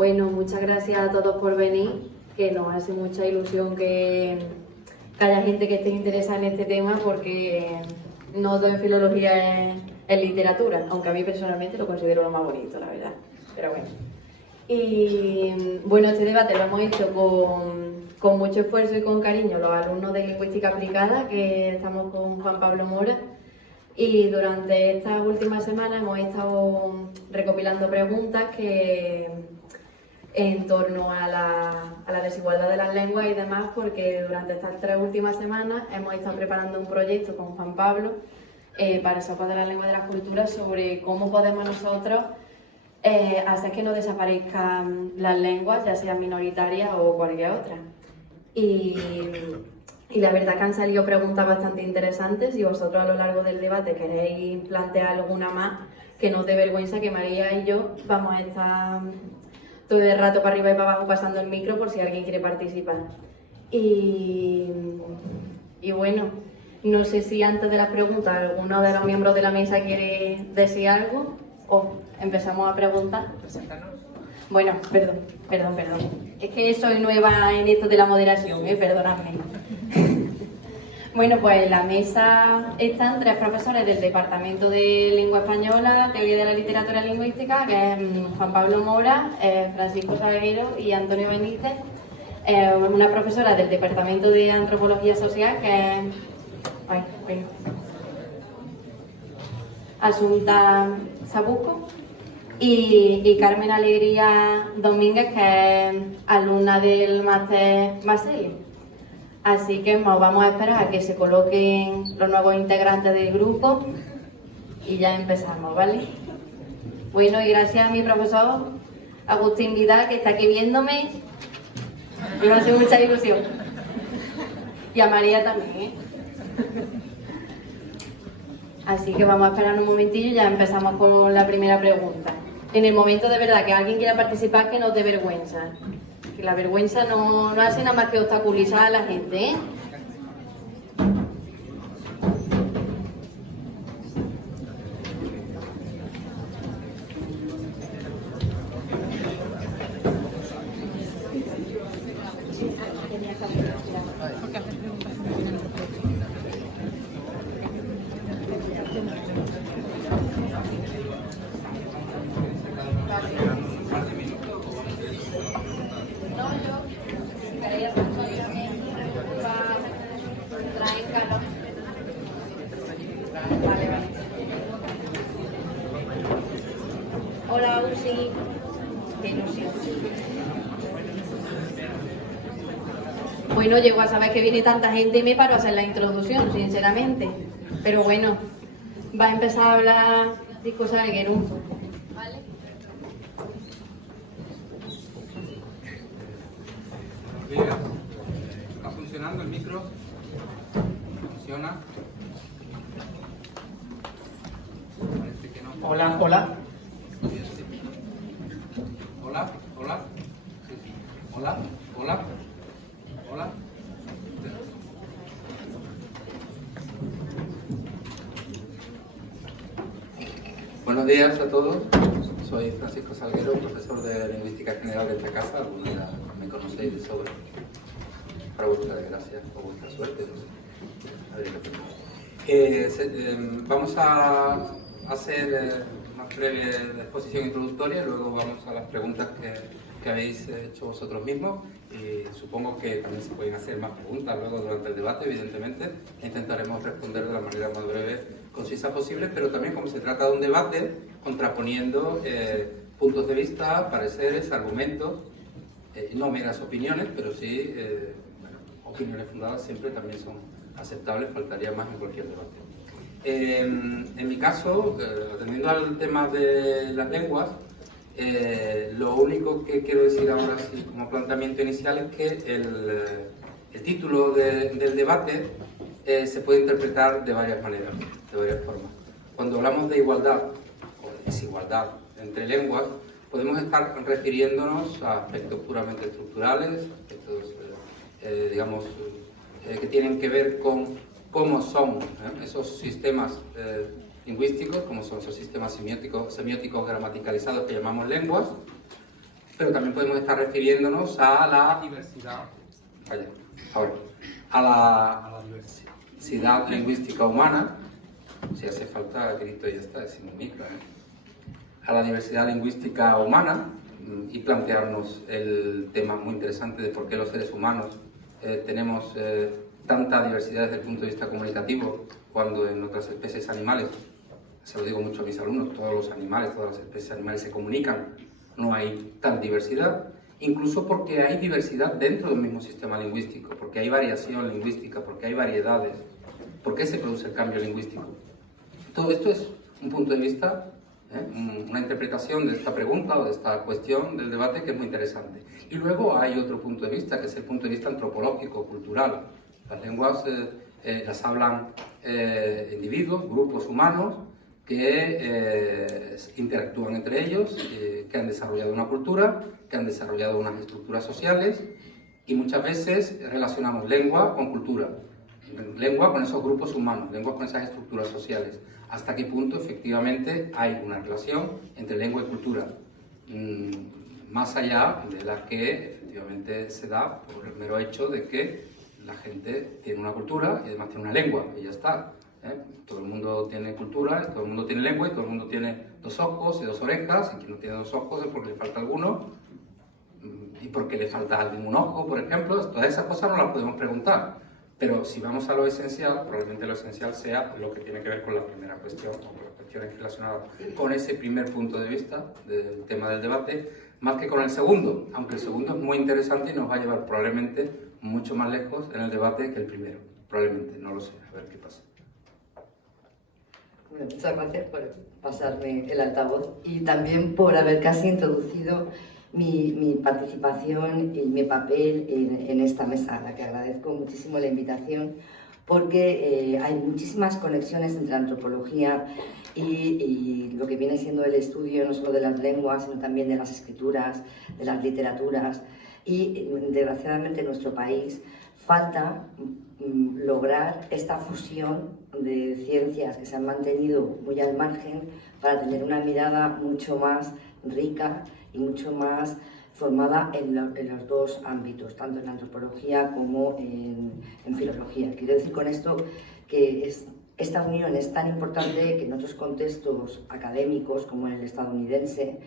Bueno, muchas gracias a todos por venir, que nos hace mucha ilusión que haya gente que esté interesada en este tema, porque no todo en filología es literatura, aunque a mí personalmente lo considero lo más bonito, la verdad. Pero bueno. Y bueno, este debate lo hemos hecho con mucho esfuerzo y con cariño los alumnos de Lingüística Aplicada, que estamos con Juan Pablo Mora. Y durante estas últimas semanas hemos estado recopilando preguntas en torno a la desigualdad de las lenguas y demás, porque durante estas 3 últimas semanas hemos estado preparando un proyecto con Juan Pablo para Sopas de la Lengua y de las Culturas sobre cómo podemos nosotros hacer que no desaparezcan las lenguas, ya sean minoritarias o cualquier otra. Y la verdad que han salido preguntas bastante interesantes. Si vosotros a lo largo del debate queréis plantear alguna más, que no os dé vergüenza, que María y yo vamos a estar todo el rato para arriba y para abajo pasando el micro por si alguien quiere participar. Y bueno, no sé si antes de las preguntas alguno de los miembros de la mesa quiere decir algo o empezamos a preguntar. Bueno, perdón. Es que soy nueva en esto de la moderación, perdonadme. Bueno, pues en la mesa están 3 profesores del Departamento de Lengua Española, Teoría de la Literatura Lingüística, que es Juan Pablo Mora, Francisco Salguero y Antonio Benítez. Una profesora del Departamento de Antropología Social, que es Asunta Sabuco. Y Carmen Alegría Domínguez, que es alumna del máster Baseli. Así que nos vamos a esperar a que se coloquen los nuevos integrantes del grupo y ya empezamos, ¿vale? Bueno, y gracias a mi profesor Agustín Vidal, que está aquí viéndome, me hace mucha ilusión. Y a María también, ¿eh? Así que vamos a esperar un momentillo y ya empezamos con la primera pregunta. En el momento de verdad que alguien quiera participar, que no te vergüenza. Que la vergüenza no hace nada más que obstaculizar a la gente, ¿eh? Hola, Uzi. Qué ilusión. Bueno, llego a saber que viene tanta gente y me paro a hacer la introducción, sinceramente. Pero bueno, va a empezar a hablar Francisco Salguero. ¿Vale? ¿Está funcionando el micro? ¿Funciona? Parece que no. Hola. Hola. Buenos días a todos. Soy Francisco Salguero, profesor de Lingüística General de esta casa. Algunos ya me conocéis de sobra. Para vuestra desgracia o vuestra suerte. Vamos a hacer una breve exposición introductoria, luego vamos a las preguntas que habéis hecho vosotros mismos, y supongo que también se pueden hacer más preguntas luego durante el debate, evidentemente. Intentaremos responder de la manera más breve, concisa posible, pero también, como se trata de un debate, contraponiendo puntos de vista, pareceres, argumentos, no meras opiniones, pero sí opiniones fundadas siempre también son aceptables, faltaría más en cualquier debate. En mi caso, atendiendo al tema de las lenguas, lo único que quiero decir ahora sí, como planteamiento inicial, es que el título del debate se puede interpretar de varias maneras, de varias formas. Cuando hablamos de igualdad o de desigualdad entre lenguas, podemos estar refiriéndonos a aspectos puramente estructurales, aspectos, digamos, que tienen que ver con cómo son esos sistemas lingüísticos, cómo son esos sistemas semióticos gramaticalizados que llamamos lenguas, pero también podemos estar refiriéndonos a la diversidad, a la diversidad lingüística humana, si hace falta grito y ya está, decimos micro, a la diversidad lingüística humana, y plantearnos el tema muy interesante de por qué los seres humanos tenemos tanta diversidad desde el punto de vista comunicativo, cuando en otras especies animales, se lo digo mucho a mis alumnos, todos los animales, todas las especies animales se comunican, no hay tal diversidad, incluso porque hay diversidad dentro del mismo sistema lingüístico, porque hay variación lingüística, porque hay variedades. ¿Por qué se produce el cambio lingüístico? Todo esto es un punto de vista, una interpretación de esta pregunta o de esta cuestión del debate que es muy interesante. Y luego hay otro punto de vista, que es el punto de vista antropológico, cultural. Las lenguas las hablan individuos, grupos humanos, que interactúan entre ellos, que han desarrollado una cultura, que han desarrollado unas estructuras sociales, y muchas veces relacionamos lengua con cultura, lengua con esos grupos humanos, lengua con esas estructuras sociales. ¿Hasta qué punto efectivamente hay una relación entre lengua y cultura? Más allá de la que efectivamente se da por el mero hecho de que la gente tiene una cultura y además tiene una lengua, y ya está. Todo el mundo tiene cultura, todo el mundo tiene lengua y todo el mundo tiene dos ojos y dos orejas, y quien no tiene dos ojos es porque le falta alguno, y porque le falta a alguien un ojo, por ejemplo. Todas esas cosas no las podemos preguntar. Pero si vamos a lo esencial, probablemente lo esencial sea lo que tiene que ver con la primera cuestión, o con las cuestiones relacionadas con ese primer punto de vista del tema del debate, más que con el segundo, aunque el segundo es muy interesante y nos va a llevar probablemente mucho más lejos en el debate que el primero. Probablemente, no lo sé, a ver qué pasa. Bueno, muchas gracias por pasarme el altavoz y también por haber casi introducido mi participación y mi papel en esta mesa, a la que agradezco muchísimo la invitación, porque hay muchísimas conexiones entre la antropología y lo que viene siendo el estudio no solo de las lenguas, sino también de las escrituras, de las literaturas, y desgraciadamente en nuestro país falta lograr esta fusión de ciencias que se han mantenido muy al margen para tener una mirada mucho más rica y mucho más formada en los dos ámbitos, tanto en antropología como en filología. Quiero decir con esto que esta unión es tan importante que en otros contextos académicos, como en el estadounidense,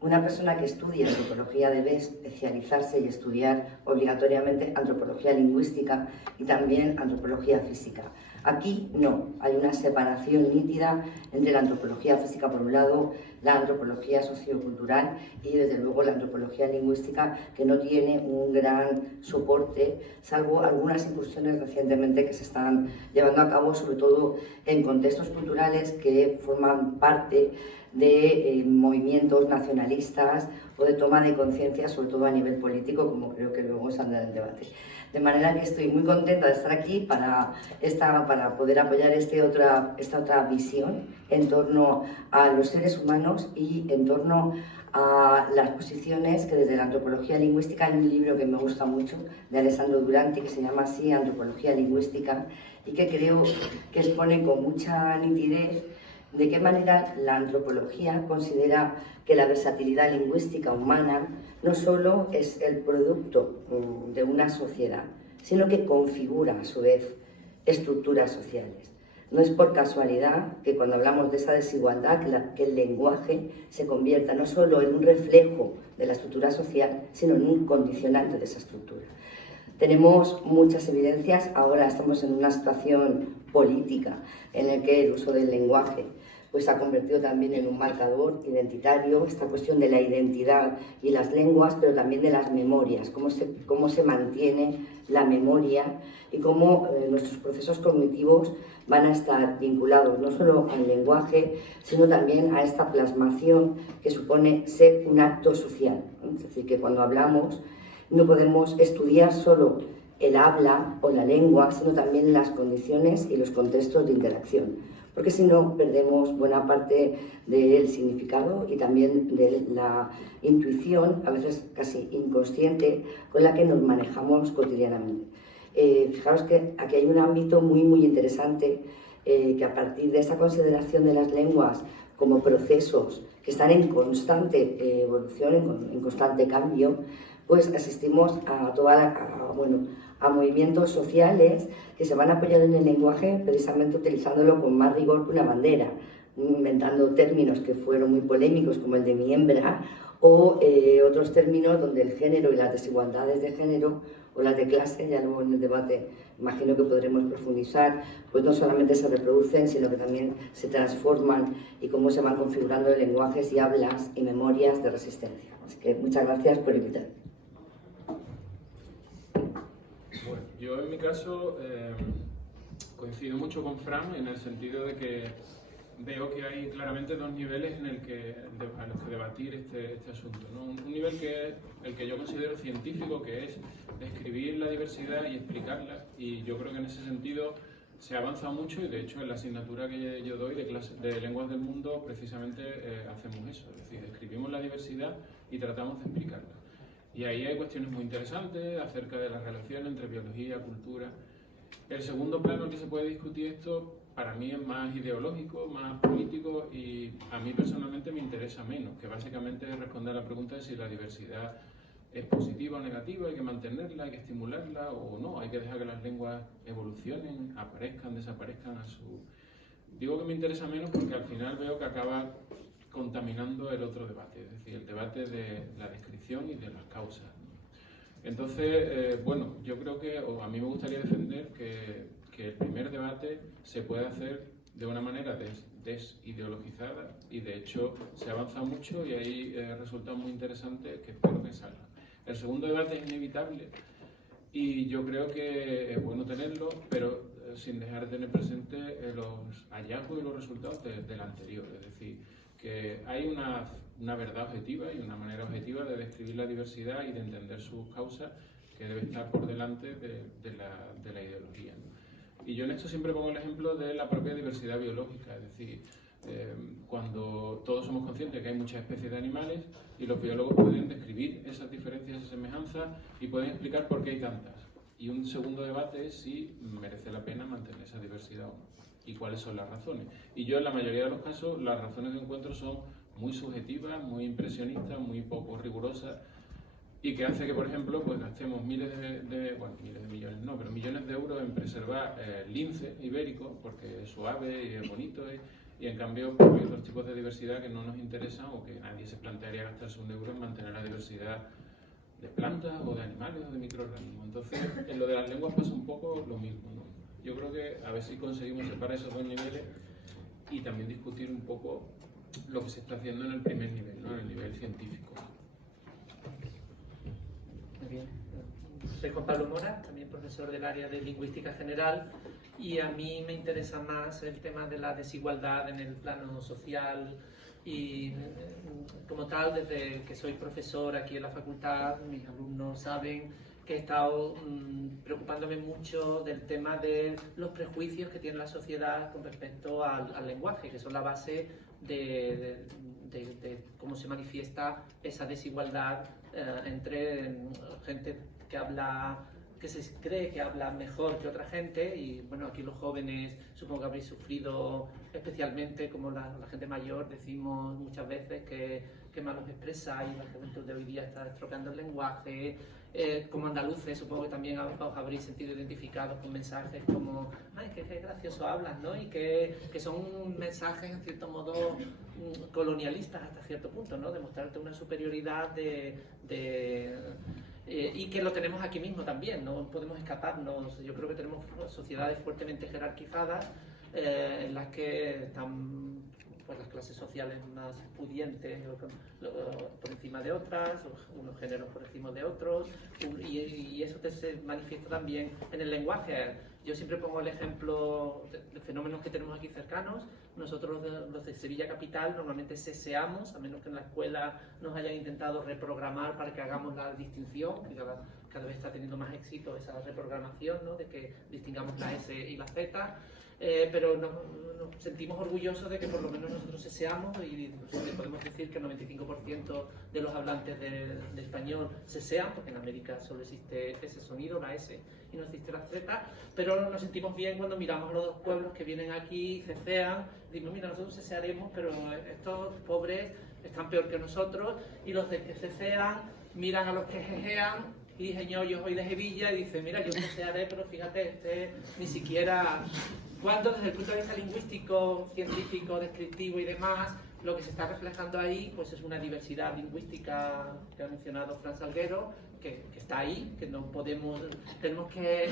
una persona que estudia antropología debe especializarse y estudiar obligatoriamente antropología lingüística y también antropología física. Aquí no, hay una separación nítida entre la antropología física por un lado, la antropología sociocultural y desde luego la antropología lingüística, que no tiene un gran soporte, salvo algunas incursiones recientemente que se están llevando a cabo, sobre todo en contextos culturales que forman parte de movimientos nacionalistas o de toma de conciencia, sobre todo a nivel político, como creo que luego saldrá el debate. De manera que estoy muy contenta de estar aquí para poder apoyar esta otra visión en torno a los seres humanos y en torno a las posiciones que desde la antropología lingüística, hay un libro que me gusta mucho de Alessandro Duranti que se llama así, Antropología Lingüística, y que creo que expone con mucha nitidez de qué manera la antropología considera que la versatilidad lingüística humana no solo es el producto de una sociedad, sino que configura a su vez estructuras sociales. No es por casualidad que cuando hablamos de esa desigualdad, que el lenguaje se convierta no solo en un reflejo de la estructura social, sino en un condicionante de esa estructura. Tenemos muchas evidencias, ahora estamos en una situación política en la que el uso del lenguaje pues se ha convertido también en un marcador identitario, esta cuestión de la identidad y las lenguas, pero también de las memorias, cómo se mantiene la memoria y cómo nuestros procesos cognitivos van a estar vinculados no solo al lenguaje, sino también a esta plasmación que supone ser un acto social. Es decir, que cuando hablamos no podemos estudiar solo el habla o la lengua, sino también las condiciones y los contextos de interacción, porque si no perdemos buena parte del significado y también de la intuición, a veces casi inconsciente, con la que nos manejamos cotidianamente. Fijaros que aquí hay un ámbito muy interesante que a partir de esa consideración de las lenguas como procesos que están en constante evolución, en constante cambio, pues asistimos a movimientos sociales que se van a apoyar en el lenguaje precisamente utilizándolo con más rigor que una bandera, inventando términos que fueron muy polémicos como el de miembra o otros términos donde el género y las desigualdades de género o las de clase, ya luego en el debate imagino que podremos profundizar, pues no solamente se reproducen, sino que también se transforman y cómo se van configurando lenguajes y hablas y memorias de resistencia. Así que muchas gracias por invitarme. Bueno, yo en mi caso coincido mucho con Fran en el sentido de que veo que hay claramente dos niveles a los que debatir este asunto, ¿no? Un nivel que es el que yo considero científico, que es describir la diversidad y explicarla, y yo creo que en ese sentido se ha avanzado mucho y de hecho en la asignatura que yo doy de lenguas del mundo precisamente hacemos eso, es decir, describimos la diversidad y tratamos de explicarla. Y ahí hay cuestiones muy interesantes acerca de la relación entre biología y cultura. El segundo plano en que se puede discutir esto, para mí es más ideológico, más político y a mí personalmente me interesa menos, que básicamente es responder a la pregunta de si la diversidad es positiva o negativa, hay que mantenerla, hay que estimularla o no, hay que dejar que las lenguas evolucionen, aparezcan, desaparezcan a su... Digo que me interesa menos porque al final veo que acaba contaminando el otro debate, es decir, el debate de la descripción y de las causas. Entonces, bueno, yo creo que, o a mí me gustaría defender que el primer debate se puede hacer de una manera desideologizada y de hecho se avanza mucho y hay resultados muy interesantes que espero que salgan. El segundo debate es inevitable y yo creo que es bueno tenerlo, pero sin dejar de tener presente los hallazgos y los resultados del anterior, es decir, que hay una verdad objetiva y una manera objetiva de describir la diversidad y de entender sus causas que debe estar por delante de la ideología, ¿no? Y yo en esto siempre pongo el ejemplo de la propia diversidad biológica, es decir, cuando todos somos conscientes de que hay muchas especies de animales y los biólogos pueden describir esas diferencias, esas semejanzas y pueden explicar por qué hay tantas. Y un segundo debate es si merece la pena mantener esa diversidad o no y cuáles son las razones. Y yo en la mayoría de los casos las razones que encuentro son muy subjetivas, muy impresionistas, muy poco rigurosas y que hace que, por ejemplo, pues gastemos miles de millones no, pero millones de euros en preservar el lince ibérico porque es suave y es bonito y en cambio pues, hay otros tipos de diversidad que no nos interesan o que nadie se plantearía gastarse un euro en mantener la diversidad de plantas o de animales o de microorganismos. Entonces, en lo de las lenguas pasa un poco lo mismo, ¿no? Yo creo que a ver si conseguimos separar esos dos niveles y también discutir un poco lo que se está haciendo en el primer nivel, ¿no? En el nivel científico. Muy bien. Soy Juan Pablo Mora, también profesor del área de Lingüística General, y a mí me interesa más el tema de la desigualdad en el plano social y como tal, desde que soy profesor aquí en la facultad, mis alumnos saben que he estado preocupándome mucho del tema de los prejuicios que tiene la sociedad con respecto al lenguaje, que son la base de cómo se manifiesta esa desigualdad entre gente que se cree que habla mejor que otra gente y bueno, aquí los jóvenes supongo que habréis sufrido especialmente, como la gente mayor, decimos muchas veces que mal os expresáis, la juventud de hoy día está estropeando el lenguaje, como andaluces supongo que también os habréis sentido identificados con mensajes como ¡ay, qué gracioso hablas!, ¿no? Y que son mensajes en cierto modo colonialistas hasta cierto punto, ¿no? De mostrarte una superioridad y que lo tenemos aquí mismo también, no podemos escaparnos. Yo creo que tenemos sociedades fuertemente jerarquizadas en las que están pues, las clases sociales más pudientes por encima de otras, unos géneros por encima de otros, y eso se manifiesta también en el lenguaje. Yo siempre pongo el ejemplo de fenómenos que tenemos aquí cercanos. Nosotros, los de Sevilla Capital, normalmente seseamos, a menos que en la escuela nos hayan intentado reprogramar para que hagamos la distinción, que cada vez está teniendo más éxito esa reprogramación, ¿no? De que distingamos la S y la Z, pero nos sentimos orgullosos de que por lo menos nosotros seseamos y podemos decir que el 95% de los hablantes de español sesean, porque en América solo existe ese sonido, la S, y no existe la Z, pero nos sentimos bien cuando miramos a los dos pueblos que vienen aquí y cecean, decimos, mira, nosotros sesearemos, pero estos pobres están peor que nosotros, y los que cecean miran a los que jejean y dicen, yo soy de Sevilla, y dicen, mira, yo cesearé, pero fíjate, ni siquiera... Cuando desde el punto de vista lingüístico, científico, descriptivo y demás, lo que se está reflejando ahí pues es una diversidad lingüística que ha mencionado Fran Salguero, que está ahí, que no podemos, tenemos que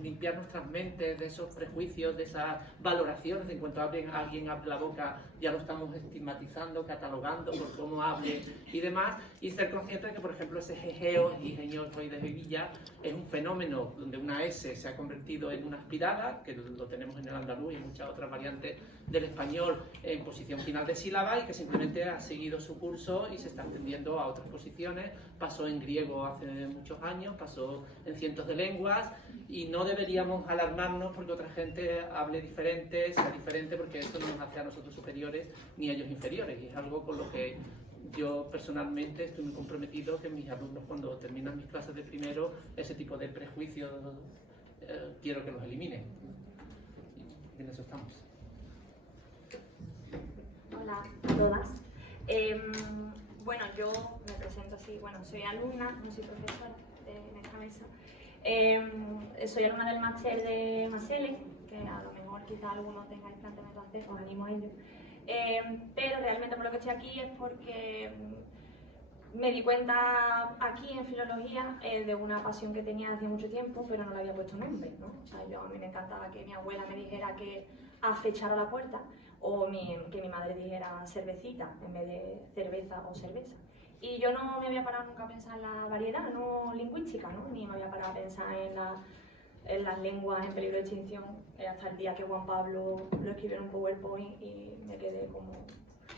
limpiar nuestras mentes de esos prejuicios, de esas valoraciones. En cuanto alguien abre la boca, ya lo estamos estigmatizando, catalogando por cómo hable y demás, y ser conscientes de que, por ejemplo, ese jejeo y señor soy de Sevilla es un fenómeno donde una S se ha convertido en una aspirada, que lo tenemos en el andaluz y en muchas otras variantes del español en posición final de sílaba, y que simplemente ha seguido su curso y se está extendiendo a otras posiciones. Pasó en griego hace muchos años, pasó en cientos de lenguas, y no deberíamos alarmarnos porque otra gente hable diferente, sea diferente, porque esto no nos hace a nosotros superiores ni a ellos inferiores, y es algo con lo que yo personalmente estoy muy comprometido, que mis alumnos, cuando terminan mis clases de primero, ese tipo de prejuicios quiero que los eliminen. Y en eso estamos. Hola a todas. Bueno, yo me presento así. Bueno, soy alumna, no soy profesora en esta mesa. Soy alumna del máster de Masele, que a lo mejor quizá algunos tengáis planteamiento de hacer, os animo a ello. Pero realmente por lo que estoy aquí es porque me di cuenta aquí en filología de una pasión que tenía hace mucho tiempo, pero no le había puesto nombre, ¿no? O sea, a mí me encantaba que mi abuela me dijera que acechara la puerta, o que mi madre dijera cervecita en vez de cerveza o cerveza. Y yo no me había parado nunca a pensar en la variedad no lingüística, ¿no? Ni me había parado a pensar en las lenguas en peligro de extinción, hasta el día que Juan Pablo lo escribió en un PowerPoint y me quedé como,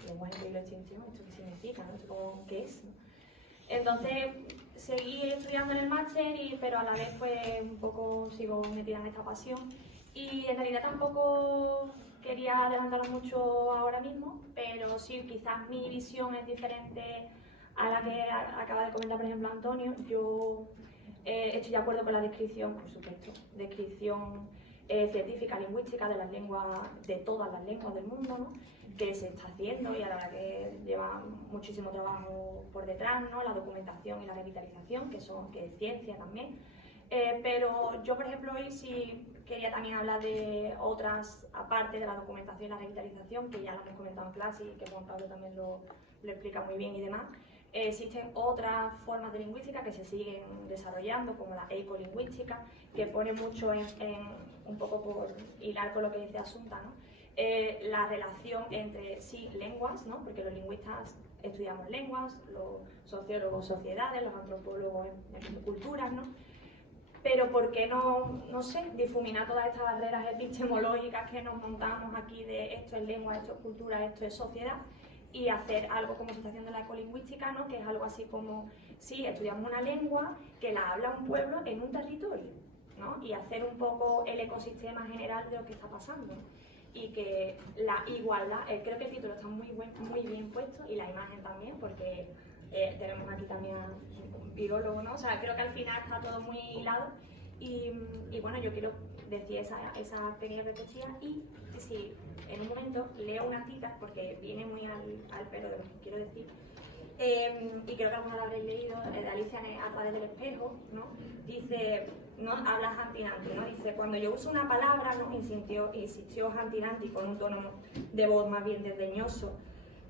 lenguas en peligro de extinción, ¿esto qué significa? ¿No? ¿Esto qué es? ¿No? Entonces seguí estudiando en el máster, pero a la vez pues un poco sigo metida en esta pasión, y en realidad tampoco quería adelantarlo mucho ahora mismo, pero sí, quizás mi visión es diferente a la que acaba de comentar, por ejemplo, Antonio. Yo estoy de acuerdo con la descripción, por supuesto, descripción científica, lingüística de las lenguas, de todas las lenguas del mundo, ¿no? Que se está haciendo, y a la verdad que lleva muchísimo trabajo por detrás, ¿no? La documentación y la revitalización, que es ciencia también. Pero yo, por ejemplo, hoy sí quería también hablar de otras, aparte de la documentación y la revitalización, que ya lo hemos comentado en clase y que Juan Pablo también lo explica muy bien y demás. Existen otras formas de lingüística que se siguen desarrollando, como la ecolingüística, que pone mucho un poco por hilar con lo que dice Asunta, ¿no? La relación entre, sí, lenguas, ¿no? Porque los lingüistas estudiamos lenguas, los sociólogos sociedades, los antropólogos culturas, ¿no? Pero ¿por qué no sé, difuminar todas estas barreras epistemológicas que nos montamos aquí de esto es lengua, esto es cultura, esto es sociedad, y hacer algo como se está haciendo en la ecolingüística, ¿no? Que es algo así como, sí, estudiamos una lengua que la habla un pueblo en un territorio, ¿no? Y hacer un poco el ecosistema general de lo que está pasando, ¿no? Y que la igualdad, creo que el título está muy bien puesto, y la imagen también, porque tenemos aquí también a un virólogo, ¿no? O sea, creo que al final está todo muy hilado, y bueno, yo quiero decir esa pequeña perspectiva, y si en un momento leo una cita, porque viene muy al pelo de lo que quiero decir, y creo que alguna la habréis leído, de Alicia a través del espejo, ¿no? Dice, ¿no? Habla Hanti-Nanti, ¿no? Dice, cuando yo uso una palabra, ¿no? Insistió Hanti-Nanti con un tono de voz más bien desdeñoso,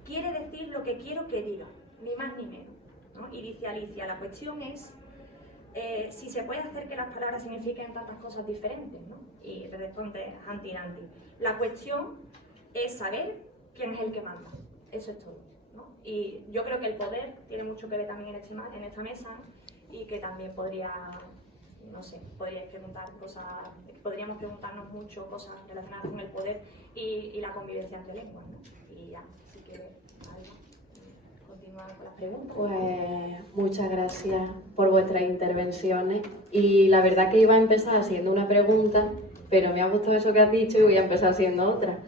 quiere decir lo que quiero que diga, ni más ni menos, ¿no? Y dice Alicia, la cuestión es si se puede hacer que las palabras signifiquen tantas cosas diferentes, ¿no? Y responde Hanti-Nanti, la cuestión es saber quién es el que manda, eso es todo, ¿no? Y yo creo que el poder tiene mucho que ver también en esta mesa, ¿no? Y que también podríais preguntar cosas, podríamos preguntarnos mucho cosas relacionadas con el poder y la convivencia entre lenguas, ¿no? Y ya, si quieres continuar con las preguntas. Pues muchas gracias por vuestras intervenciones, y la verdad que iba a empezar haciendo una pregunta, pero me ha gustado eso que has dicho y voy a empezar haciendo otra,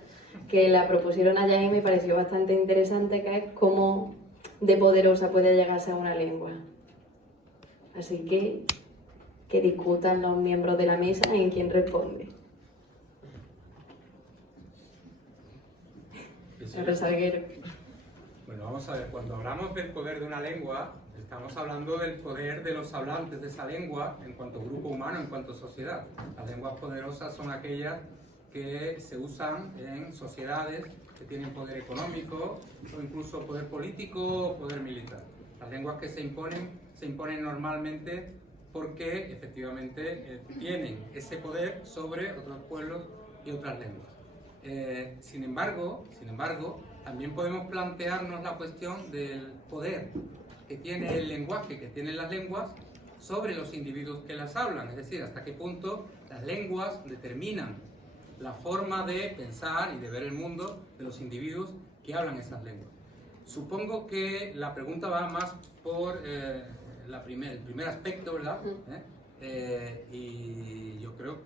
que la propusieron allá y me pareció bastante interesante, que es cómo de poderosa puede llegar a ser una lengua. Así que discutan los miembros de la mesa en quién responde. Sí. Salguero. Bueno, Bueno, vamos a ver, cuando hablamos del poder de una lengua, estamos hablando del poder de los hablantes de esa lengua en cuanto grupo humano, en cuanto sociedad. Las lenguas poderosas son aquellas que se usan en sociedades que tienen poder económico o incluso poder político o poder militar. Las lenguas que se imponen normalmente porque efectivamente tienen ese poder sobre otros pueblos y otras lenguas. Sin embargo, también podemos plantearnos la cuestión del poder que tiene el lenguaje, que tienen las lenguas sobre los individuos que las hablan, es decir, hasta qué punto las lenguas determinan la forma de pensar y de ver el mundo de los individuos que hablan esas lenguas. Supongo que la pregunta va más por el primer aspecto, ¿verdad? Y yo creo,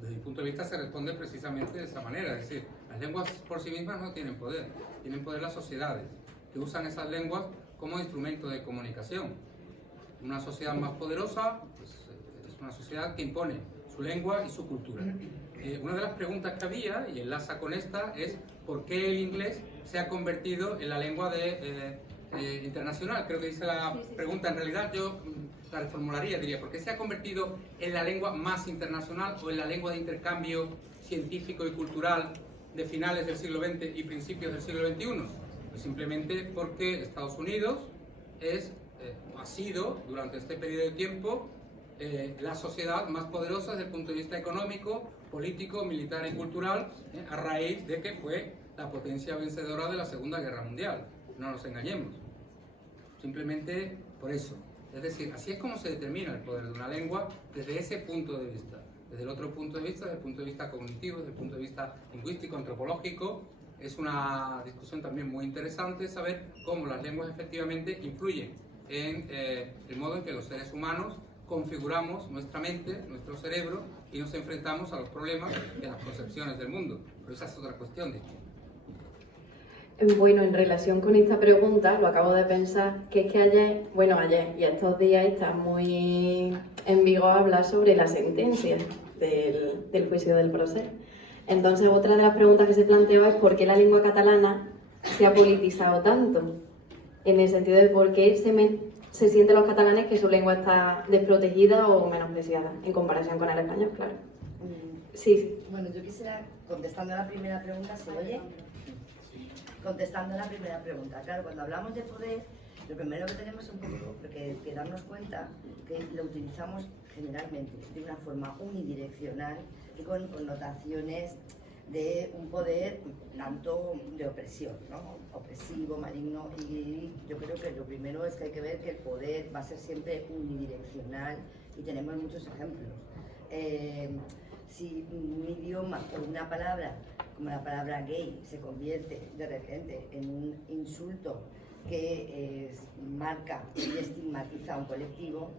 desde mi punto de vista, se responde precisamente de esa manera. Es decir, las lenguas por sí mismas no tienen poder las sociedades que usan esas lenguas como instrumento de comunicación. Una sociedad más poderosa pues, es una sociedad que impone su lengua y su cultura. Una de las preguntas que había, y enlaza con esta, es ¿por qué el inglés se ha convertido en la lengua internacional? Creo que dice la pregunta, en realidad yo la reformularía, diría, ¿por qué se ha convertido en la lengua más internacional o en la lengua de intercambio científico y cultural de finales del siglo XX y principios del siglo XXI? Pues simplemente porque Estados Unidos ha sido, durante este periodo de tiempo, la sociedad más poderosa desde el punto de vista económico, político, militar y cultural, a raíz de que fue la potencia vencedora de la Segunda Guerra Mundial. No nos engañemos. Simplemente por eso. Es decir, así es como se determina el poder de una lengua desde ese punto de vista. Desde el otro punto de vista, desde el punto de vista cognitivo, desde el punto de vista lingüístico, antropológico, es una discusión también muy interesante saber cómo las lenguas efectivamente influyen en el modo en que los seres humanos configuramos nuestra mente, nuestro cerebro y nos enfrentamos a los problemas y a las concepciones del mundo. Pero esa es otra cuestión, de hecho. Bueno, en relación con esta pregunta, lo acabo de pensar, que es que ayer y estos días está muy en vigor hablar sobre la sentencia del juicio del Procés. Entonces, otra de las preguntas que se planteó es por qué la lengua catalana se ha politizado tanto, en el sentido de por qué se sienten los catalanes que su lengua está desprotegida o menospreciada, en comparación con el español, claro. Sí. Bueno, yo quisiera, contestando a la primera pregunta, ¿se oye? Contestando a la primera pregunta, claro, cuando hablamos de poder, lo primero que tenemos un poco que darnos cuenta que lo utilizamos generalmente de una forma unidireccional y con connotaciones de un poder tanto de opresión, ¿no? Opresivo, maligno, y yo creo que lo primero es que hay que ver que el poder va a ser siempre unidireccional y tenemos muchos ejemplos. Si un idioma o una palabra, como la palabra gay, se convierte de repente en un insulto que marca y estigmatiza a un colectivo,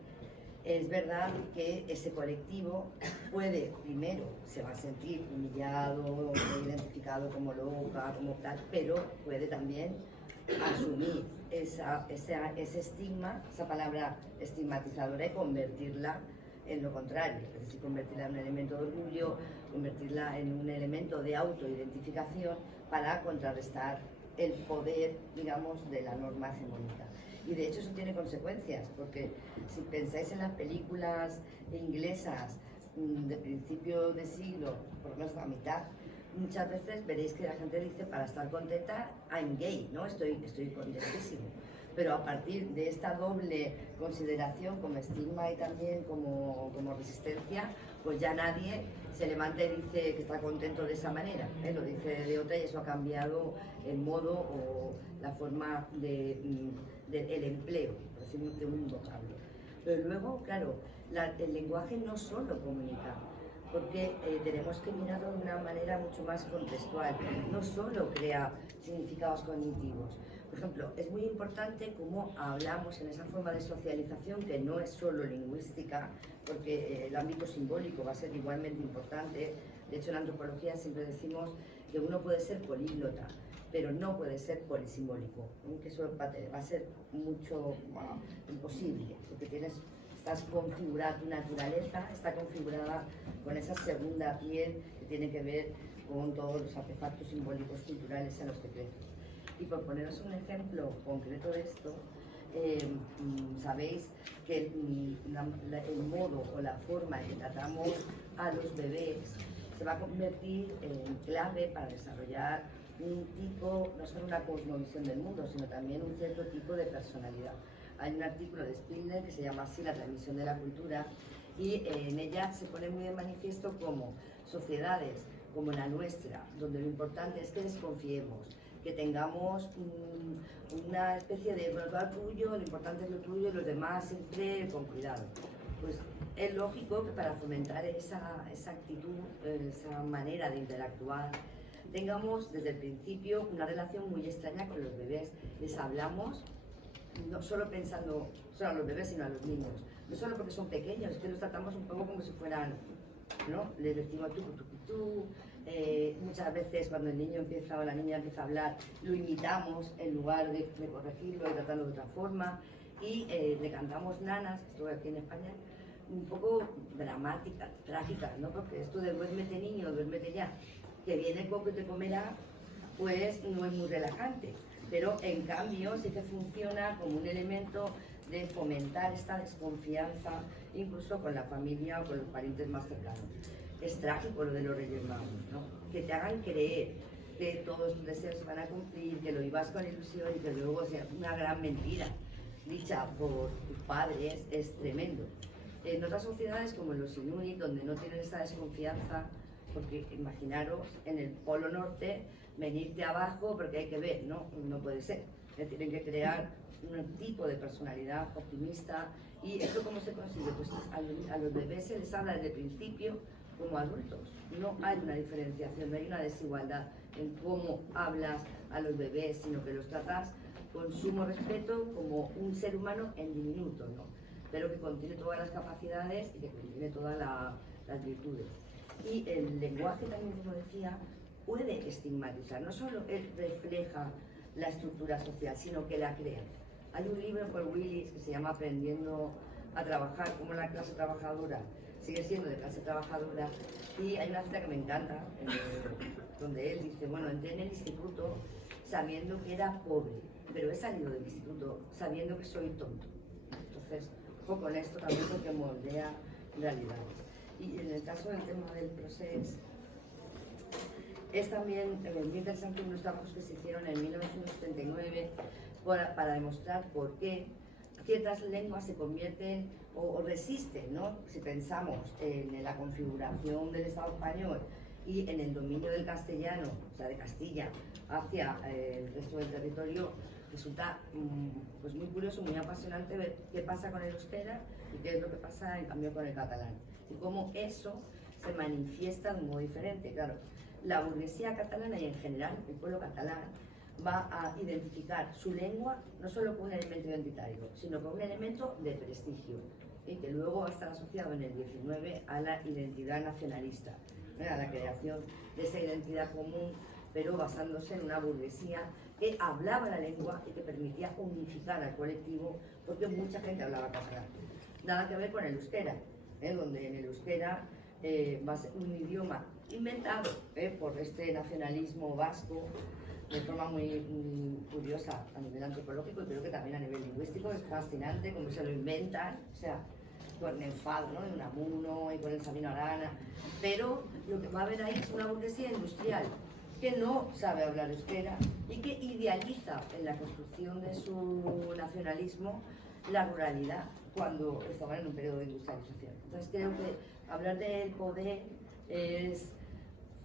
es verdad que ese colectivo puede, primero, se va a sentir humillado, identificado como loca, como tal, pero puede también asumir ese estigma, esa palabra estigmatizadora y convertirla en lo contrario, es decir, convertirla en un elemento de orgullo, convertirla en un elemento de autoidentificación para contrarrestar el poder, digamos, de la norma hegemónica. Y de hecho eso tiene consecuencias, porque si pensáis en las películas inglesas de principio de siglo, por lo menos a mitad, muchas veces veréis que la gente dice, para estar contenta, I'm gay, ¿no? Estoy contentísimo. Pero a partir de esta doble consideración como estigma y también como resistencia, pues ya nadie se levanta y dice que está contento de esa manera, lo dice de otra, y eso ha cambiado el modo o la forma del empleo, por decirlo de un vocablo. Pero luego, claro, el lenguaje no solo comunica, porque tenemos que mirarlo de una manera mucho más contextual, no solo crea significados cognitivos. Por ejemplo, es muy importante cómo hablamos en esa forma de socialización que no es solo lingüística, porque el ámbito simbólico va a ser igualmente importante. De hecho, en antropología siempre decimos que uno puede ser políglota, pero no puede ser polisimbólico, que eso va a ser mucho imposible, porque estás configurada, tu naturaleza está configurada con esa segunda piel que tiene que ver con todos los artefactos simbólicos culturales en los que creces. Y por poneros un ejemplo concreto de esto, sabéis que el modo o la forma en que tratamos a los bebés se va a convertir en clave para desarrollar un tipo, no solo una cosmovisión del mundo, sino también un cierto tipo de personalidad. Hay un artículo de Spindler que se llama así La transmisión de la cultura, y en ella se pone muy de manifiesto cómo sociedades como la nuestra, donde lo importante es que desconfiemos, que tengamos una especie de, bueno, todo tuyo, lo importante es lo tuyo y los demás siempre con cuidado. Pues es lógico que para fomentar esa actitud, esa manera de interactuar, tengamos desde el principio una relación muy extraña con los bebés. Les hablamos no solo pensando solo a los bebés, sino a los niños. No solo porque son pequeños, es que los tratamos un poco como si fueran, ¿no? Les decimos tú. Muchas veces cuando el niño empieza o la niña empieza a hablar, lo imitamos en lugar de corregirlo y tratarlo de otra forma. Y le cantamos nanas, esto aquí en España, un poco dramáticas, trágicas, ¿no? Porque esto de duérmete niño, duérmete ya, que viene el coco y te comerá, pues no es muy relajante. Pero en cambio sí que funciona como un elemento de fomentar esta desconfianza, incluso con la familia o con los parientes más cercanos. Es trágico lo de los Reyes Magos, ¿no? Que te hagan creer que todos tus deseos se van a cumplir, que lo ibas con ilusión y que luego sea una gran mentira dicha por tus padres, es tremendo. En otras sociedades como los Inuit, donde no tienen esa desconfianza, porque imaginaros en el Polo Norte venirte abajo porque hay que ver, no puede ser. Tienen que crear un tipo de personalidad optimista. ¿Y esto cómo se consigue? Pues a los bebés se les habla desde el principio como adultos. No hay una diferenciación, no hay una desigualdad en cómo hablas a los bebés, sino que los tratas con sumo respeto como un ser humano en diminuto, ¿no? Pero que contiene todas las capacidades y que contiene todas las virtudes. Y el lenguaje también, como decía, puede estigmatizar, no solo él refleja la estructura social, sino que la crea. Hay un libro por Willis que se llama Aprendiendo a trabajar, como la clase trabajadora sigue siendo de clase trabajadora, y hay una cita que me encanta, donde él dice, bueno, entré en el instituto sabiendo que era pobre, pero he salido del instituto sabiendo que soy tonto. Entonces, ojo con esto también porque moldea realidades. Y en el caso del tema del proceso, es también muy interesante unos trabajos que se hicieron en 1979 para demostrar por qué ciertas lenguas se convierten o resisten, ¿no? Si pensamos en la configuración del Estado español y en el dominio del castellano, o sea, de Castilla, hacia el resto del territorio, resulta pues muy curioso, muy apasionante ver qué pasa con el euskera y qué es lo que pasa en cambio con el catalán. Y cómo eso se manifiesta de un modo diferente. Claro, la burguesía catalana y en general el pueblo catalán va a identificar su lengua no solo como un elemento identitario, sino como un elemento de prestigio, y que luego va a estar asociado en el 19 a la identidad nacionalista, a la creación de esa identidad común, pero basándose en una burguesía que hablaba la lengua y que permitía unificar al colectivo, porque mucha gente hablaba catalán. Nada que ver con el euskera, donde en el euskera va a ser un idioma inventado por este nacionalismo vasco de forma muy curiosa a nivel antropológico, y creo que también a nivel lingüístico es fascinante cómo se lo inventan, o sea, con el fado, ¿no? De Unamuno y con el Sabino Arana, pero lo que va a haber ahí es una burguesía industrial que no sabe hablar euskera y que idealiza en la construcción de su nacionalismo la ruralidad cuando estaban en un periodo de industrialización. Entonces creo que hablar del poder es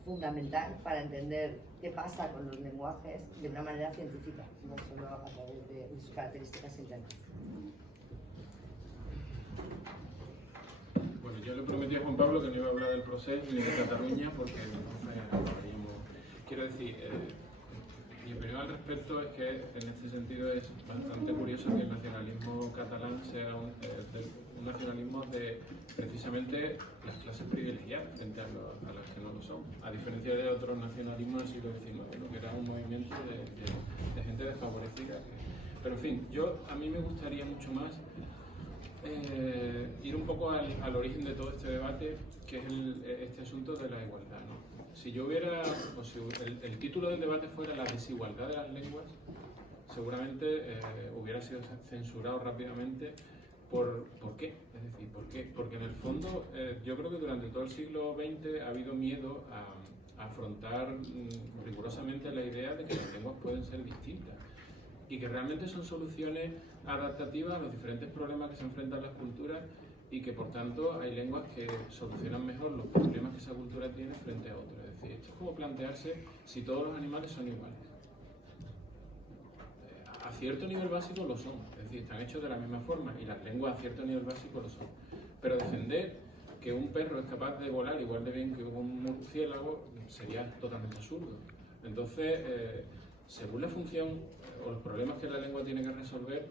fundamental para entender qué pasa con los lenguajes de una manera científica, no solo a través de sus características internas. Bueno, yo le prometí a Juan Pablo que no iba a hablar del proceso ni de Cataluña porque quiero decir, mi opinión al respecto es que en este sentido es bastante curioso que el nacionalismo catalán sea un nacionalismo de precisamente las clases privilegiadas frente a las que no lo son, a diferencia de otros nacionalismos del siglo XIX, que era un movimiento de gente desfavorecida. Pero en fin, a mí me gustaría mucho más ir un poco al origen de todo este debate, que es este asunto de la igualdad, ¿no? si yo hubiera, o si el título del debate fuera la desigualdad de las lenguas, seguramente hubiera sido censurado rápidamente. ¿Por qué? Es decir, ¿por qué? Porque en el fondo yo creo que durante todo el siglo XX ha habido miedo a afrontar rigurosamente la idea de que las lenguas pueden ser distintas y que realmente son soluciones adaptativas a los diferentes problemas que se enfrentan las culturas y que por tanto hay lenguas que solucionan mejor los problemas que esa cultura tiene frente a otras. Es decir, esto es como plantearse si todos los animales son iguales. A cierto nivel básico lo son, es decir, están hechos de la misma forma y las lenguas a cierto nivel básico lo son. Pero defender que un perro es capaz de volar igual de bien que un murciélago sería totalmente absurdo. Entonces, según la función o los problemas que la lengua tiene que resolver,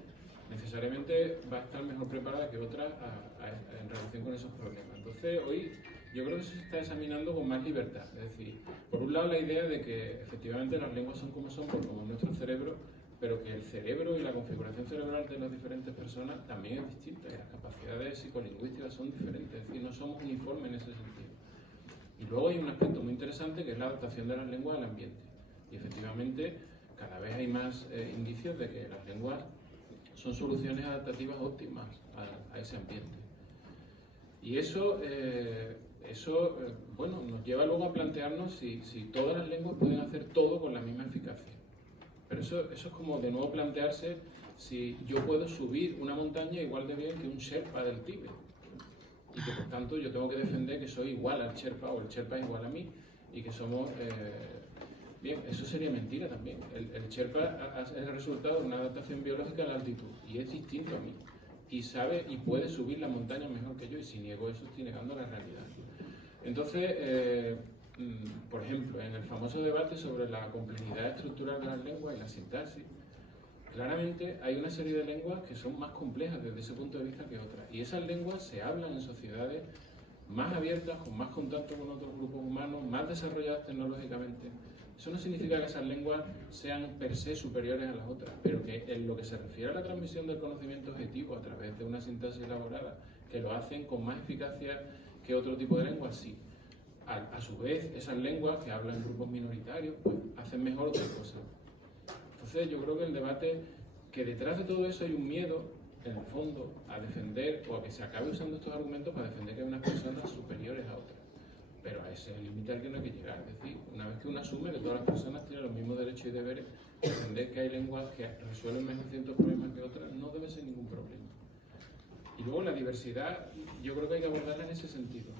necesariamente va a estar mejor preparada que otra en relación con esos problemas. Entonces, hoy yo creo que eso se está examinando con más libertad. Es decir, por un lado la idea de que efectivamente las lenguas son, como es nuestro cerebro, pero que el cerebro y la configuración cerebral de las diferentes personas también es distinta y las capacidades psicolingüísticas son diferentes, es decir, no somos uniformes en ese sentido. Y luego hay un aspecto muy interesante que es la adaptación de las lenguas al ambiente. Y efectivamente cada vez hay más indicios de que las lenguas son soluciones adaptativas óptimas a ese ambiente. Y eso, bueno, nos lleva luego a plantearnos si todas las lenguas pueden hacer todo con la misma eficacia. Pero eso es como de nuevo plantearse si yo puedo subir una montaña igual de bien que un Sherpa del Tíbet. Y que por tanto yo tengo que defender que soy igual al Sherpa o el Sherpa es igual a mí y que somos... Bien, eso sería mentira también. El Sherpa es el resultado de una adaptación biológica a la altitud y es distinto a mí. Y sabe y puede subir la montaña mejor que yo y si niego eso estoy negando la realidad. Entonces... por ejemplo, en el famoso debate sobre la complejidad estructural de las lenguas y la sintaxis, claramente hay una serie de lenguas que son más complejas desde ese punto de vista que otras. Y esas lenguas se hablan en sociedades más abiertas, con más contacto con otros grupos humanos, más desarrolladas tecnológicamente. Eso no significa que esas lenguas sean per se superiores a las otras, pero que en lo que se refiere a la transmisión del conocimiento objetivo a través de una sintaxis elaborada, que lo hacen con más eficacia que otro tipo de lenguas, sí. A su vez, esas lenguas que hablan grupos minoritarios, pues hacen mejor otra cosa. Entonces yo creo que el debate, que detrás de todo eso hay un miedo, en el fondo, a defender o a que se acabe usando estos argumentos para defender que hay unas personas superiores a otras. Pero a ese límite al que no hay que llegar. Es decir, una vez que uno asume que todas las personas tienen los mismos derechos y deberes, defender que hay lenguas que resuelven mejor ciertos problemas que otras no debe ser ningún problema. Y luego la diversidad, yo creo que hay que abordarla en ese sentido.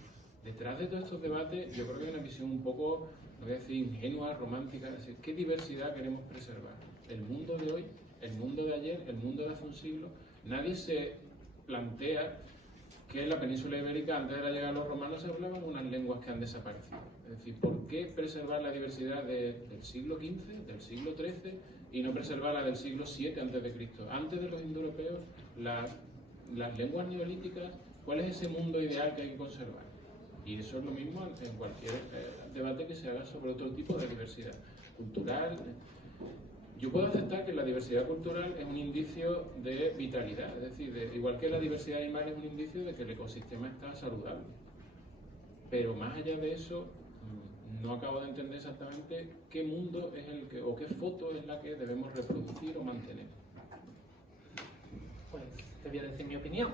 Detrás de todos estos debates, yo creo que hay una visión un poco, no voy a decir ingenua, romántica, es decir, ¿qué diversidad queremos preservar? ¿El mundo de hoy? ¿El mundo de ayer? ¿El mundo de hace un siglo? Nadie se plantea que en la península ibérica, antes de la llegada de los romanos, se hablaban unas lenguas que han desaparecido. Es decir, ¿por qué preservar la diversidad del siglo XV, del siglo XIII, y no preservar la del siglo VII antes de Cristo? Antes de los indoeuropeos, las lenguas neolíticas, ¿cuál es ese mundo ideal que hay que conservar? Y eso es lo mismo en cualquier debate que se haga sobre otro tipo de diversidad cultural. Yo puedo aceptar que la diversidad cultural es un indicio de vitalidad, es decir, igual que la diversidad animal es un indicio de que el ecosistema está saludable. Pero más allá de eso, no acabo de entender exactamente qué mundo es el que, o qué foto es la que debemos reproducir o mantener. Pues te voy a decir mi opinión.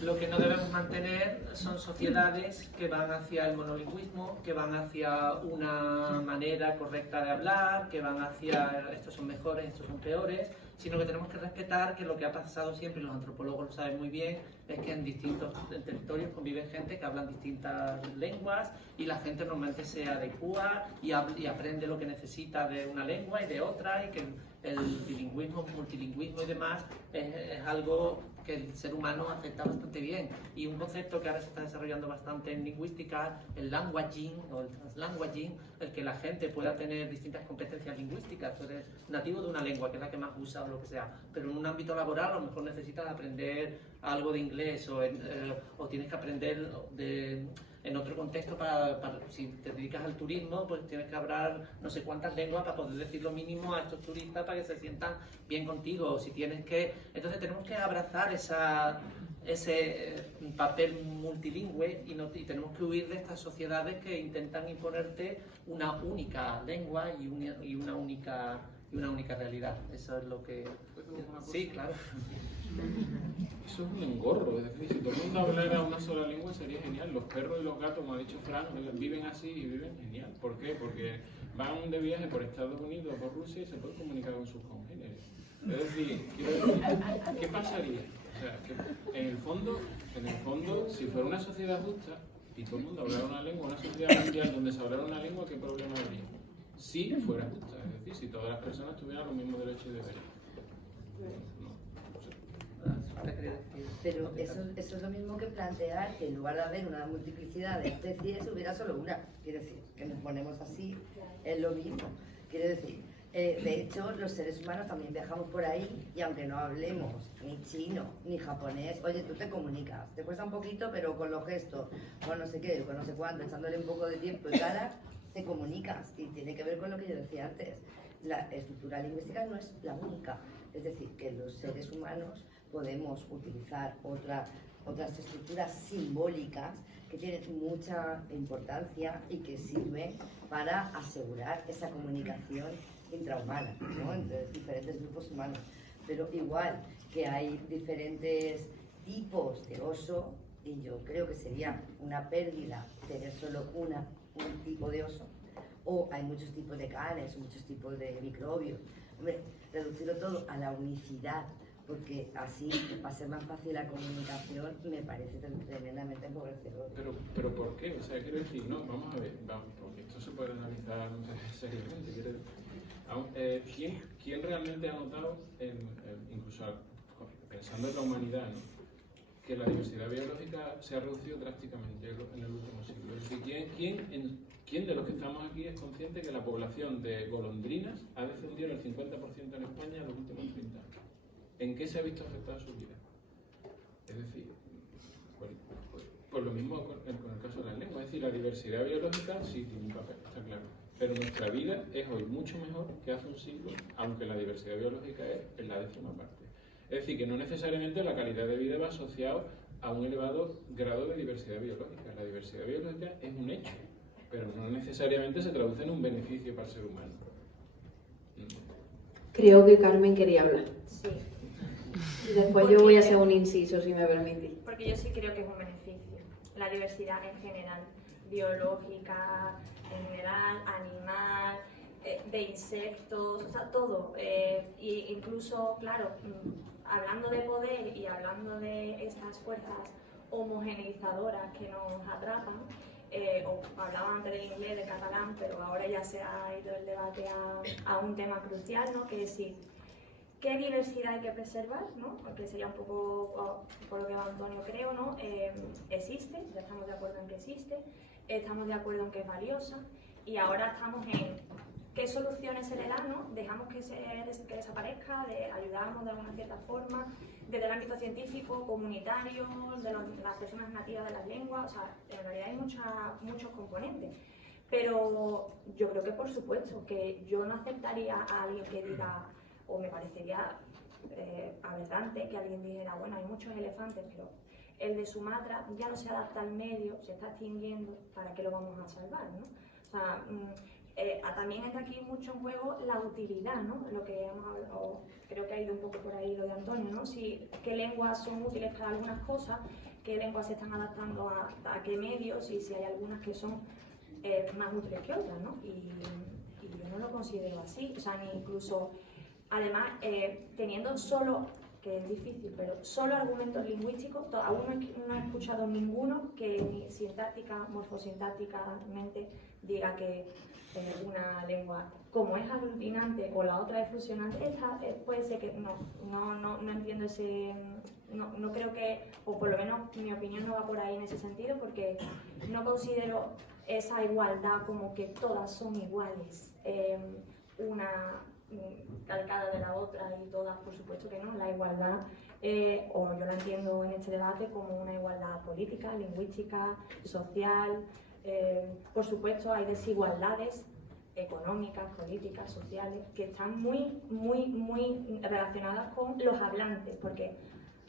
Lo que no debemos mantener son sociedades que van hacia el monolingüismo, que van hacia una manera correcta de hablar, que van hacia estos son mejores, estos son peores, sino que tenemos que respetar que lo que ha pasado siempre, y los antropólogos lo saben muy bien, es que en distintos territorios convive gente que hablan distintas lenguas y la gente normalmente se adecua y aprende lo que necesita de una lengua y de otra, y que el bilingüismo, multilingüismo y demás es algo que el ser humano acepta bastante bien. Y un concepto que ahora se está desarrollando bastante en lingüística, el languaging o el translanguaging, el que la gente pueda tener distintas competencias lingüísticas. Tú eres nativo de una lengua, que es la que más usa o lo que sea, pero en un ámbito laboral a lo mejor necesitas aprender algo de inglés o tienes que aprender en otro contexto si te dedicas al turismo, pues tienes que hablar no sé cuántas lenguas para poder decir lo mínimo a estos turistas para que se sientan bien contigo. O si tienes que... Entonces tenemos que abrazar ese papel multilingüe y tenemos que huir de estas sociedades que intentan imponerte una única lengua y una única realidad. Eso es lo que... Sí, claro. Eso es un engorro, es decir, si todo el mundo hablara una sola lengua sería genial. Los perros y los gatos, como ha dicho Fran, viven así y viven genial. ¿Por qué? Porque van de viaje por Estados Unidos o por Rusia y se pueden comunicar con sus congéneres. Es decir, ¿qué pasaría? O sea, que en el fondo, si fuera una sociedad justa y todo el mundo hablara una lengua, una sociedad mundial donde se hablara una lengua, ¿qué problema habría? Si fuera justa, es decir, si todas las personas tuvieran los mismos derechos y deberes. Pero eso es lo mismo que plantear que en lugar de haber una multiplicidad de especies hubiera solo una. Quiere decir, que nos ponemos así, es lo mismo. Quiere decir, de hecho, los seres humanos también viajamos por ahí y aunque no hablemos ni chino ni japonés, oye, tú te comunicas. Te cuesta un poquito, pero con los gestos, con no sé qué, con no sé cuánto, echándole un poco de tiempo y ganas, te comunicas. Y tiene que ver con lo que yo decía antes. La estructura lingüística no es la única. Es decir, que los seres humanos podemos utilizar otras estructuras simbólicas que tienen mucha importancia y que sirven para asegurar esa comunicación intrahumana, ¿no?, entre diferentes grupos humanos. Pero igual que hay diferentes tipos de oso, y yo creo que sería una pérdida tener solo un tipo de oso, o hay muchos tipos de canes, muchos tipos de microbios. Hombre, reducirlo todo a la unicidad, porque así va a ser más fácil la comunicación, me parece tremendamente empobrecedor. Pero ¿por qué? O sea, quiero decir, no, vamos a ver, porque esto se puede analizar seriamente. ¿Quién realmente ha notado, incluso pensando en la humanidad, ¿no?, que la diversidad biológica se ha reducido drásticamente en el último siglo? Es decir, ¿quién de los que estamos aquí es consciente que la población de golondrinas ha descendido en el 50% en España en los últimos 30 años? ¿En qué se ha visto afectada su vida? Es decir, pues lo mismo con el caso de la lengua. Es decir, la diversidad biológica sí tiene un papel, está claro. Pero nuestra vida es hoy mucho mejor que hace un siglo, aunque la diversidad biológica es en la 10ª parte. Es decir, que no necesariamente la calidad de vida va asociado a un elevado grado de diversidad biológica. La diversidad biológica es un hecho, pero no necesariamente se traduce en un beneficio para el ser humano. Creo que Carmen quería hablar. Sí. Y después yo voy a hacer un inciso, si me permitís. Porque yo sí creo que es un beneficio. La diversidad en general, biológica, en general, animal, de insectos, o sea, todo. Y incluso, claro, hablando de poder y hablando de estas fuerzas homogeneizadoras que nos atrapan, o hablaba antes del inglés, del catalán, pero ahora ya se ha ido el debate a un tema crucial, ¿no?, que es si qué diversidad hay que preservar, ¿no?, que sería un poco por lo que va Antonio, creo, ¿no? Existe, ya estamos de acuerdo en que existe, estamos de acuerdo en que es valiosa, y ahora estamos en qué soluciones se le dan, ¿no? Dejamos que desaparezca, ayudamos de alguna cierta forma, desde el ámbito científico, comunitario, de las personas nativas de las lenguas, o sea, en realidad hay muchos componentes. Pero yo creo que, por supuesto, que yo no aceptaría a alguien que diga, o me parecería aberrante que alguien dijera, bueno, hay muchos elefantes, pero el de Sumatra ya no se adapta al medio, se está extinguiendo, ¿para qué lo vamos a salvar, no? O sea, también está aquí mucho en juego la utilidad, ¿no? Lo que hemos hablado, creo que ha ido un poco por ahí lo de Antonio, ¿no? Qué lenguas son útiles para algunas cosas, qué lenguas se están adaptando a qué medios, y si hay algunas que son más útiles que otras, ¿no? Y yo no lo considero así, o sea, ni incluso, además, teniendo solo, que es difícil, pero solo argumentos lingüísticos, aún no he escuchado ninguno que ni sintáctica, morfosintácticamente diga que una lengua, como es aglutinante o la otra es fusionante, esta puede ser que no entiendo ese, no creo que, o por lo menos mi opinión no va por ahí en ese sentido, porque no considero esa igualdad como que todas son iguales, una calcada de la otra y todas, por supuesto que no. La igualdad, o yo la entiendo en este debate como una igualdad política, lingüística, social. Por supuesto hay desigualdades económicas, políticas, sociales, que están muy relacionadas con los hablantes, porque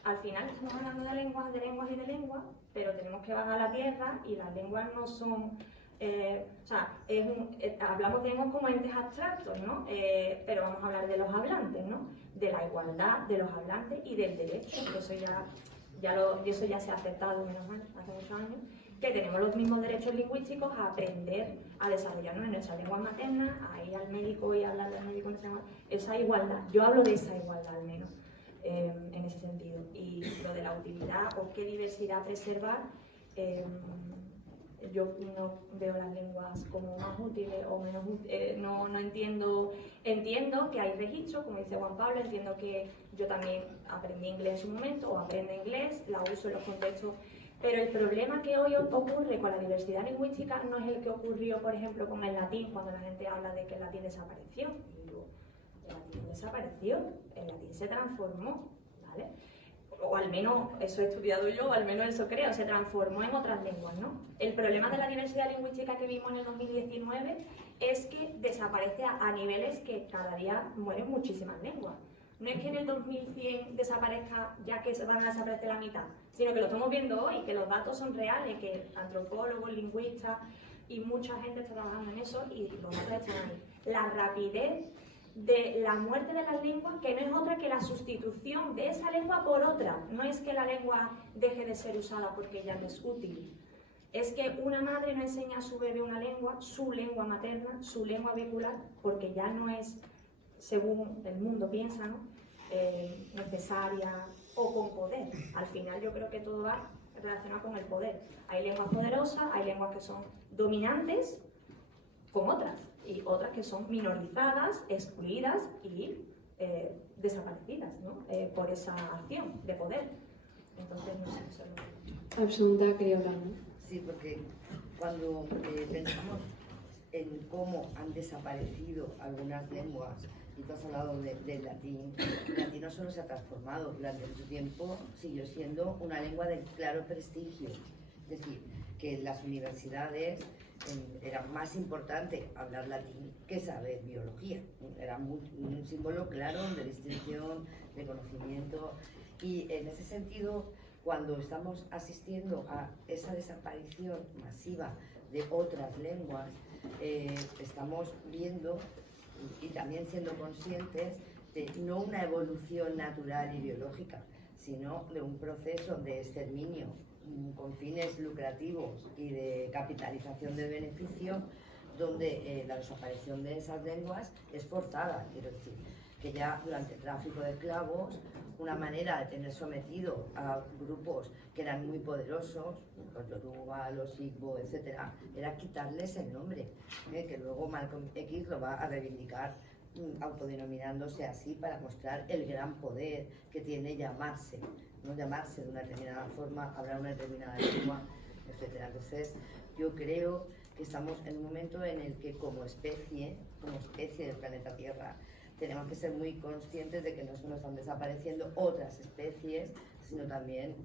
al final estamos hablando de lenguas y de lenguas, pero tenemos que bajar a la tierra y las lenguas no son... hablamos de lenguas como entes abstractos, ¿no? Pero vamos a hablar de los hablantes, ¿no? De la igualdad de los hablantes y del derecho, que eso ya se ha aceptado, menos mal, hace muchos años, que tenemos los mismos derechos lingüísticos a aprender a desarrollarnos en nuestra lengua materna, a ir al médico y hablar al médico en nuestra lengua. Esa igualdad, yo hablo de esa igualdad al menos, en ese sentido. Y lo de la utilidad o qué diversidad preservar, yo no veo las lenguas como más útiles o menos útiles, no entiendo que hay registros, como dice Juan Pablo, entiendo que yo también aprendí inglés en su momento, o aprendo inglés, la uso en los contextos, pero el problema que hoy ocurre con la diversidad lingüística no es el que ocurrió, por ejemplo, con el latín, cuando la gente habla de que el latín desapareció. Y digo, el latín desapareció, el latín se transformó, ¿vale? O al menos eso he estudiado yo, o al menos eso creo, se transformó en otras lenguas, ¿no? El problema de la diversidad lingüística que vimos en el 2019 es que desaparece a niveles que cada día mueren muchísimas lenguas. No es que en el 2100 desaparezca ya que se van a desaparecer la mitad, sino que lo estamos viendo hoy, que los datos son reales, que antropólogos, lingüistas y mucha gente está trabajando en eso y los datos están ahí. La rapidez de la muerte de las lenguas, que no es otra que la sustitución de esa lengua por otra. No es que la lengua deje de ser usada porque ya no es útil. Es que una madre no enseña a su bebé una lengua, su lengua materna, su lengua vehicular, porque ya no es, según el mundo piensa, ¿no? Necesaria o con poder. Al final yo creo que todo va relacionado con el poder. Hay lenguas poderosas, hay lenguas que son dominantes con otras, y otras que son minorizadas, excluidas y desaparecidas, ¿no? Por esa acción de poder. Entonces, no sé, eso es lo... Absoluta quería hablar, ¿no? Sí, porque cuando pensamos en cómo han desaparecido algunas lenguas, y tú has hablado del latín, el latín no solo se ha transformado, durante mucho tiempo siguió siendo una lengua de claro prestigio. Es decir, que en las universidades era más importante hablar latín que saber biología. Era un símbolo claro de distinción, de conocimiento, y en ese sentido, cuando estamos asistiendo a esa desaparición masiva de otras lenguas, estamos viendo y también siendo conscientes de no una evolución natural y biológica, sino de un proceso de exterminio con fines lucrativos y de capitalización del beneficio, donde la desaparición de esas lenguas es forzada. Quiero decir, que ya durante el tráfico de esclavos, una manera de tener sometido a grupos que eran muy poderosos, los Yoruba, los Igbo, etc., era quitarles el nombre, que luego Malcolm X lo va a reivindicar autodenominándose así para mostrar el gran poder que tiene llamarse, no llamarse de una determinada forma, hablar una determinada lengua, etc. Entonces, yo creo que estamos en un momento en el que como especie del planeta Tierra, tenemos que ser muy conscientes de que no solo están desapareciendo otras especies, sino también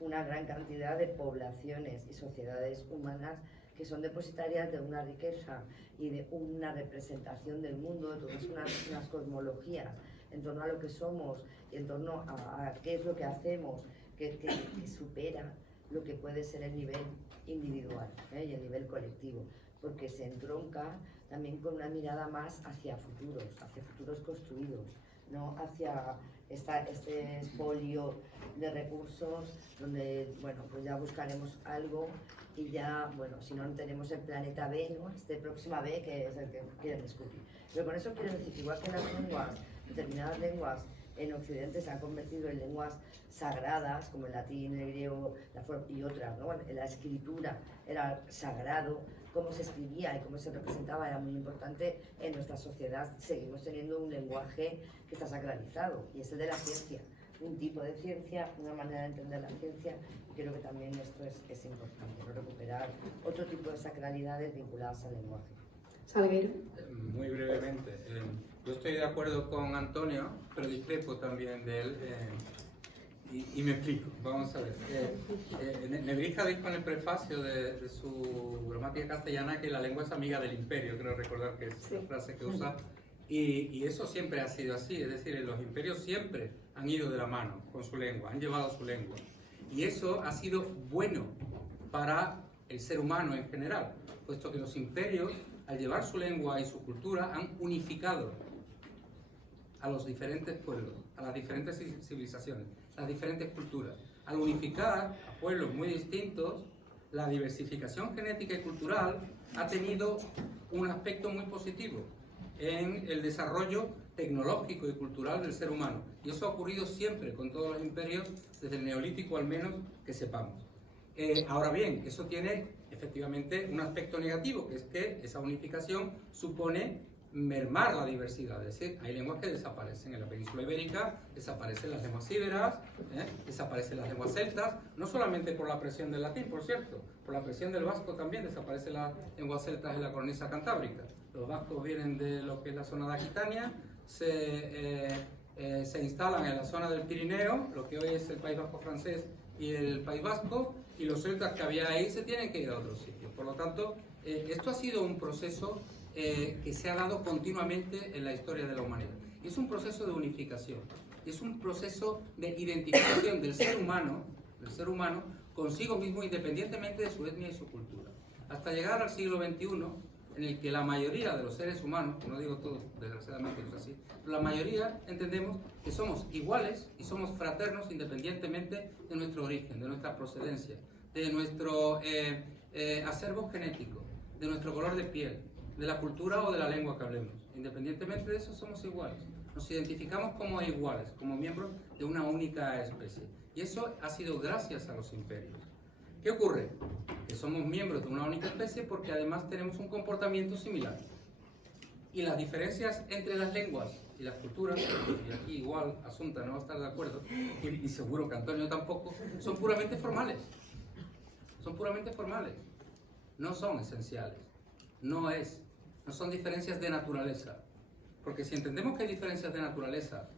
una gran cantidad de poblaciones y sociedades humanas que son depositarias de una riqueza y de una representación del mundo, de todas unas cosmologías en torno a lo que somos y en torno a qué es lo que hacemos, que supera lo que puede ser el nivel individual y el nivel colectivo, porque se entronca también con una mirada más hacia futuros construidos, no hacia este expolio de recursos donde, bueno, pues ya buscaremos algo y ya, bueno, si no tenemos el planeta B, ¿no? Este próxima B que es el que quieren descubrir. Pero con eso quiero decir que igual que las lenguas, determinadas lenguas en Occidente se han convertido en lenguas sagradas, como el latín, el griego y otras, ¿no? La escritura era sagrado, cómo se escribía y cómo se representaba era muy importante. En nuestra sociedad seguimos teniendo un lenguaje que está sacralizado, y es el de la ciencia, un tipo de ciencia, una manera de entender la ciencia, y creo que también esto es importante, ¿no? Recuperar otro tipo de sacralidades vinculadas al lenguaje. Salguero. Muy brevemente, yo estoy de acuerdo con Antonio, pero discrepo también de él, y me explico. Vamos a ver. Nebrija dijo en el prefacio de su gramática castellana que la lengua es amiga del imperio, creo recordar que es la frase que usa, Y eso siempre ha sido así, es decir, los imperios siempre han ido de la mano con su lengua, han llevado su lengua. Y eso ha sido bueno para el ser humano en general, puesto que los imperios, al llevar su lengua y su cultura, han unificado a los diferentes pueblos, a las diferentes civilizaciones, a las diferentes culturas. Al unificar a pueblos muy distintos, la diversificación genética y cultural ha tenido un aspecto muy positivo en el desarrollo tecnológico y cultural del ser humano. Y eso ha ocurrido siempre con todos los imperios, desde el Neolítico al menos, que sepamos. Ahora bien, eso tiene efectivamente un aspecto negativo, que es que esa unificación supone mermar la diversidad, es decir, hay lenguas que desaparecen. En la península ibérica desaparecen las lenguas íberas, desaparecen las lenguas celtas, no solamente por la presión del latín, por cierto, por la presión del vasco también desaparecen las lenguas celtas en la cornisa cantábrica. Los vascos vienen de lo que es la zona de Aquitania, se instalan en la zona del Pirineo, lo que hoy es el País Vasco francés y el País Vasco, y los celtas que había ahí se tienen que ir a otros sitios. Por lo tanto, esto ha sido un proceso que se ha dado continuamente en la historia de la humanidad. Y es un proceso de unificación, es un proceso de identificación del ser humano consigo mismo, independientemente de su etnia y su cultura. Hasta llegar al siglo XXI, en el que la mayoría de los seres humanos, no digo todos, desgraciadamente no es así, pero la mayoría entendemos que somos iguales y somos fraternos independientemente de nuestro origen, de nuestra procedencia, de nuestro acervo genético, de nuestro color de piel, de la cultura o de la lengua que hablemos. Independientemente de eso, somos iguales. Nos identificamos como iguales, como miembros de una única especie. Y eso ha sido gracias a los imperios. ¿Qué ocurre? Que somos miembros de una única especie porque además tenemos un comportamiento similar. Y las diferencias entre las lenguas y las culturas, y aquí igual Asunta no va a estar de acuerdo, y seguro que Antonio tampoco, son puramente formales. Son puramente formales. No son esenciales. No son diferencias de naturaleza. Porque si entendemos que hay diferencias de naturaleza,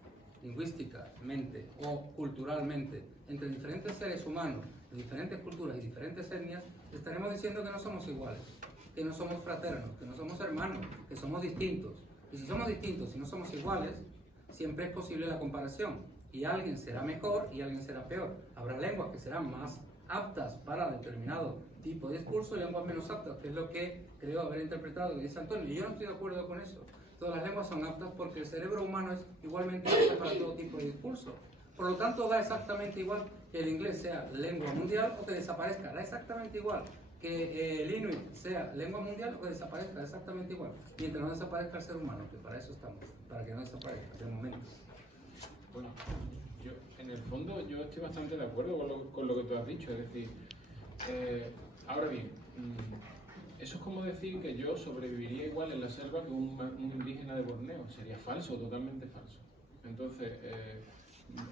lingüísticamente o culturalmente, entre diferentes seres humanos, de diferentes culturas y diferentes etnias, estaremos diciendo que no somos iguales, que no somos fraternos, que no somos hermanos, que somos distintos. Y si somos distintos y no somos iguales, siempre es posible la comparación. Y alguien será mejor y alguien será peor. Habrá lenguas que serán más aptas para determinado tipo de discurso y lenguas menos aptas, que es lo que creo haber interpretado que dice Antonio. Y yo no estoy de acuerdo con eso. Todas las lenguas son aptas porque el cerebro humano es igualmente apto para todo tipo de discurso. Por lo tanto, da exactamente igual que el inglés sea lengua mundial o que desaparezca. Da exactamente igual que el inuit sea lengua mundial o que desaparezca. Da exactamente igual. Mientras no desaparezca el ser humano, que para eso estamos, para que no desaparezca, de momento. Bueno, yo, en el fondo, yo estoy bastante de acuerdo con lo que tú has dicho. Es decir, ahora bien, eso es como decir que yo sobreviviría igual en la selva que un indígena de Borneo. Sería falso, totalmente falso. Entonces,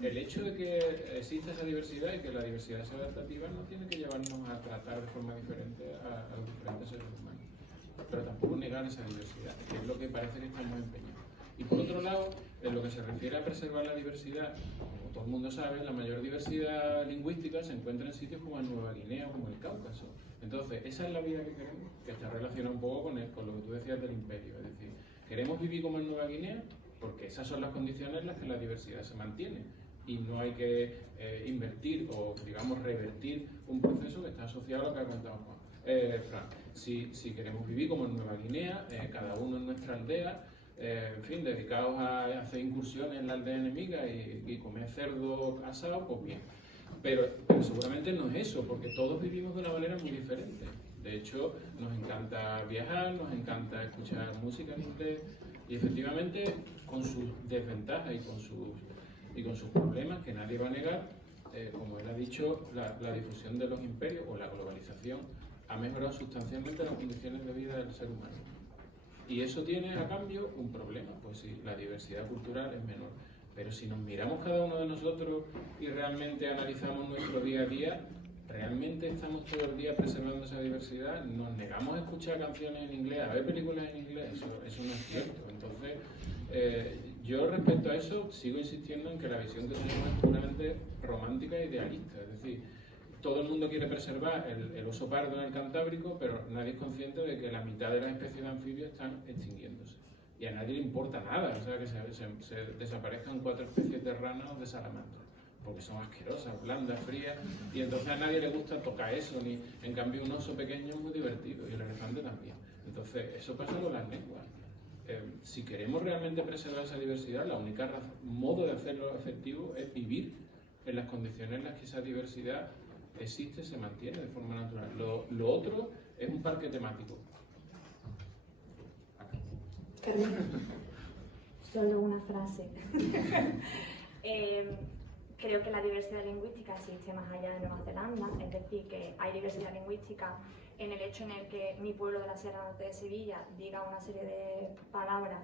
el hecho de que exista esa diversidad y que la diversidad sea adaptativa no tiene que llevarnos a tratar de forma diferente a los diferentes seres humanos. Pero tampoco negar esa diversidad, que es lo que parece que estamos empeñados. Y por otro lado, en lo que se refiere a preservar la diversidad, como todo el mundo sabe, la mayor diversidad lingüística se encuentra en sitios como en Nueva Guinea o como el Cáucaso. Entonces, esa es la vida que queremos, que está relacionada un poco con lo que tú decías del imperio. Es decir, queremos vivir como en Nueva Guinea porque esas son las condiciones en las que la diversidad se mantiene. Y no hay que invertir o, digamos, revertir un proceso que está asociado a lo que ha contado Fran. Si queremos vivir como en Nueva Guinea, cada uno en nuestra aldea, en fin, dedicados a hacer incursiones en la aldea enemiga y comer cerdo asado, pues bien. Pero seguramente no es eso, porque todos vivimos de una manera muy diferente. De hecho, nos encanta viajar, nos encanta escuchar música en inglés y efectivamente con sus desventajas y con sus problemas que nadie va a negar, como él ha dicho, la difusión de los imperios o la globalización ha mejorado sustancialmente las condiciones de vida del ser humano. Y eso tiene a cambio un problema, pues sí, la diversidad cultural es menor. Pero si nos miramos cada uno de nosotros y realmente analizamos nuestro día a día, ¿realmente estamos todo el día preservando esa diversidad? ¿Nos negamos a escuchar canciones en inglés, a ver películas en inglés? Eso no es cierto. Entonces, yo respecto a eso sigo insistiendo en que la visión que tenemos es puramente romántica e idealista. Es decir, todo el mundo quiere preservar el oso pardo en el Cantábrico, pero nadie es consciente de que la mitad de las especies de anfibios están extinguiéndose. y a nadie le importa nada, o sea, que se desaparezcan 4 especies de ranas de salamandra, porque son asquerosas, blandas, frías, y entonces a nadie le gusta tocar eso, ni en cambio un oso pequeño es muy divertido, y el elefante también. Entonces, eso pasa con las lenguas. Si queremos realmente preservar esa diversidad, la única modo de hacerlo efectivo es vivir en las condiciones en las que esa diversidad existe, se mantiene de forma natural. Lo otro es un parque temático. Carmen. Solo una frase. Creo que la diversidad lingüística existe más allá de Nueva Zelanda, es decir, que hay diversidad lingüística en el hecho en el que mi pueblo de la Sierra Norte de Sevilla diga una serie de palabras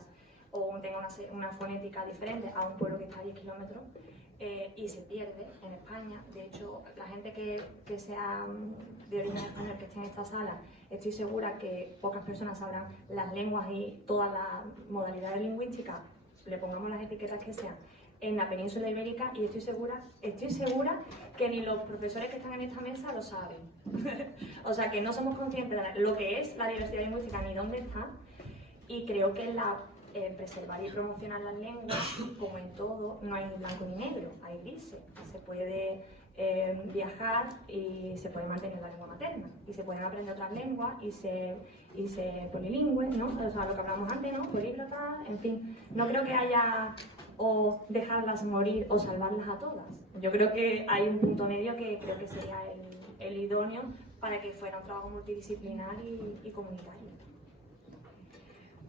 o tenga una fonética diferente a un pueblo que está a 10 kilómetros y se pierde en España. De hecho, la gente que sea de origen español que esté en esta sala, estoy segura que pocas personas sabrán las lenguas y todas las modalidades lingüísticas, le pongamos las etiquetas que sean, en la península ibérica, y estoy segura que ni los profesores que están en esta mesa lo saben. O sea, que no somos conscientes de lo que es la diversidad lingüística ni dónde está, y creo que preservar y promocionar las lenguas, como en todo, no hay ni blanco ni negro, hay grises. Se puede viajar y se puede mantener la lengua materna, y se pueden aprender otras lenguas y ser polilingüe, ¿no? O sea, lo que hablamos antes, ¿no? Políglota, en fin. No creo que haya o dejarlas morir o salvarlas a todas. Yo creo que hay un punto medio que creo que sería el idóneo para que fuera un trabajo multidisciplinar y comunitario.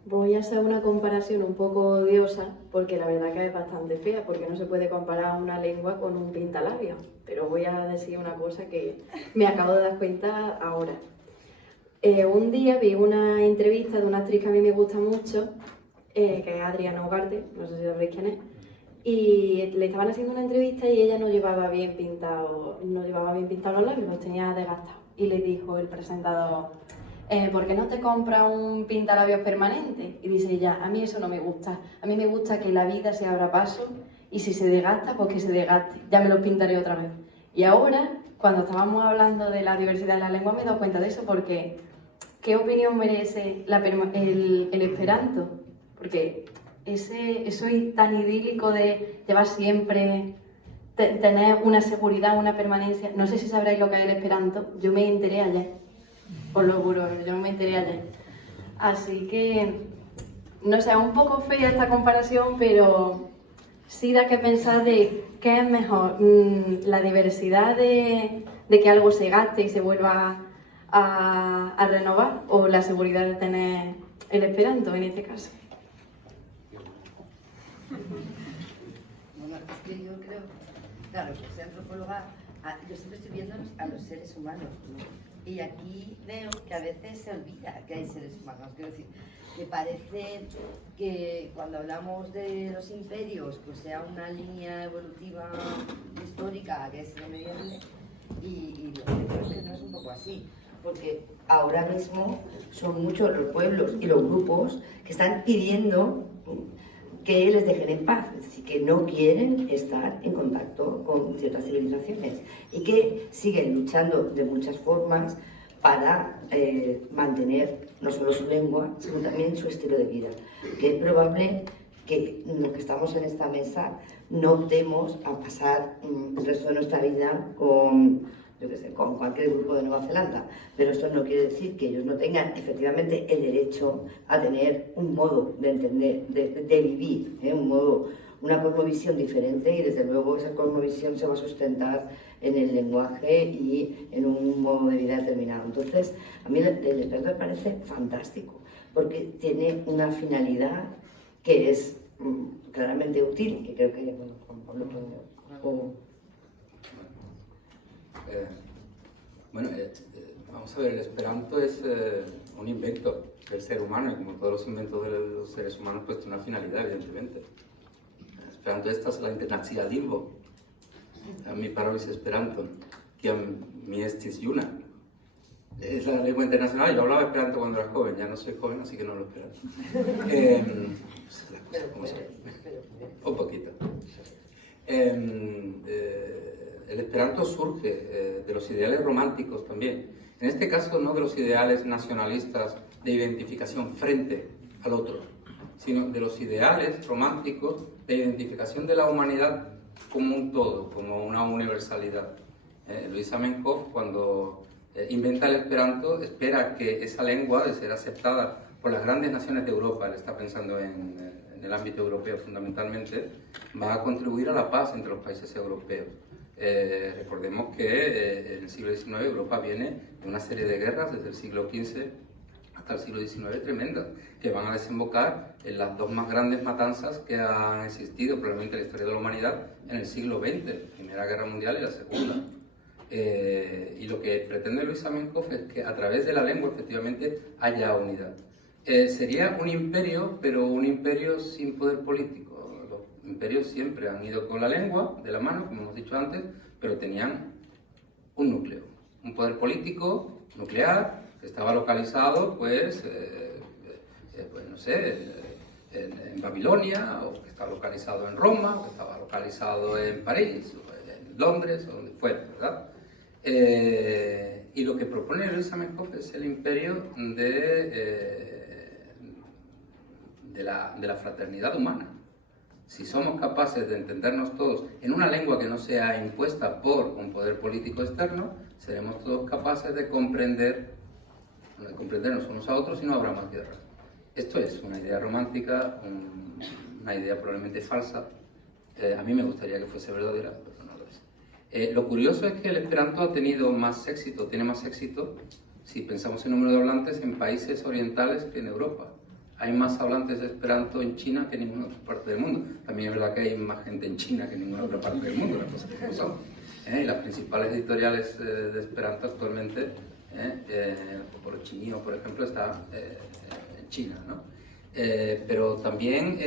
Voy a hacer una comparación un poco odiosa, porque la verdad que es bastante fea, porque no se puede comparar una lengua con un pintalabios. Pero voy a decir una cosa que me acabo de dar cuenta ahora. Un día vi una entrevista de una actriz que a mí me gusta mucho, que es Adriana Ugarte, no sé si sabréis quién es, y le estaban haciendo una entrevista y ella no llevaba bien pintados los labios, los tenía desgastados. Y le dijo el presentador: ¿por qué no te compras un pintalabios permanente? Y dice ella: a mí eso no me gusta, a mí me gusta que la vida se abra paso y si se desgasta, pues que se desgaste, ya me los pintaré otra vez. Y ahora, cuando estábamos hablando de la diversidad de la lengua, me he dado cuenta de eso, porque ¿qué opinión merece el esperanto? Porque eso es tan idílico de llevar siempre, tener una seguridad, una permanencia. No sé si sabréis lo que es el esperanto, yo me enteré ayer. Os lo juro, yo me enteré ayer. Así que, no sé, es un poco fea esta comparación, pero sí da que pensar de qué es mejor, la diversidad de que algo se gaste y se vuelva a renovar, o la seguridad de tener el esperanto en este caso. Bueno, es que yo creo, claro, que soy antropóloga, yo siempre estoy viendo a los seres humanos, ¿no? Y aquí veo que a veces se olvida que hay seres humanos. Quiero decir, me parece que cuando hablamos de los imperios, pues sea una línea evolutiva histórica que es irremediable, y lo que creo es que no es un poco así, porque ahora mismo son muchos los pueblos y los grupos que están pidiendo que les dejen en paz, es decir, que no quieren estar en contacto con ciertas civilizaciones y que siguen luchando de muchas formas para mantener no solo su lengua, sino también su estilo de vida. Que es probable que los que estamos en esta mesa no optemos a pasar el resto de nuestra vida con cualquier grupo de Nueva Zelanda, pero esto no quiere decir que ellos no tengan efectivamente el derecho a tener un modo de entender, de vivir, una cosmovisión diferente, y desde luego esa cosmovisión se va a sustentar en el lenguaje y en un modo de vida determinado. Entonces, a mí el experto me parece fantástico, porque tiene una finalidad que es claramente útil, y creo que Juan Pablo vamos a ver, el esperanto es un invento del ser humano, y como todos los inventos de los seres humanos, pues tiene una finalidad, evidentemente. Esperanto estas la internacia lingvo. Mi parolis esperanto, kiam mi estis juna. Es la lengua internacional. Yo hablaba esperanto cuando era joven, ya no soy joven, así que no lo espero. Un poquito. El esperanto surge de los ideales románticos también. En este caso, no de los ideales nacionalistas de identificación frente al otro, sino de los ideales románticos de identificación de la humanidad como un todo, como una universalidad. Luis Zamenhof, cuando inventa el Esperanto, espera que esa lengua, de ser aceptada por las grandes naciones de Europa, él está pensando en el ámbito europeo fundamentalmente, va a contribuir a la paz entre los países europeos. Recordemos que en el siglo XIX Europa viene de una serie de guerras desde el siglo XV hasta el siglo XIX tremendas, que van a desembocar en las dos más grandes matanzas que han existido probablemente en la historia de la humanidad en el siglo XX, la Primera Guerra Mundial y la Segunda. Y lo que pretende Luis Zamenhof es que a través de la lengua efectivamente haya unidad. Sería un imperio, pero un imperio sin poder político. Los imperios siempre han ido con la lengua de la mano, como hemos dicho antes, pero tenían un núcleo, un poder político nuclear que estaba localizado, pues no sé, en Babilonia, o que estaba localizado en Roma, o que estaba localizado en París, o en Londres, o donde fuera, ¿verdad? Y lo que propone Luis Zamenhof es el imperio de la fraternidad humana. Si somos capaces de entendernos todos en una lengua que no sea impuesta por un poder político externo, seremos todos capaces de comprendernos unos a otros y no habrá más guerra. Esto es una idea romántica, una idea probablemente falsa. A mí me gustaría que fuese verdadera, pero no lo es. Lo curioso es que el Esperanto ha tenido más éxito, tiene más éxito, si pensamos en número de hablantes, en países orientales que en Europa. Hay más hablantes de Esperanto en China que en ninguna otra parte del mundo. También es verdad que hay más gente en China que en ninguna otra parte del mundo, las cosas como son. Y las principales editoriales de Esperanto actualmente, por Chinio, por ejemplo, está en China, ¿no? Pero también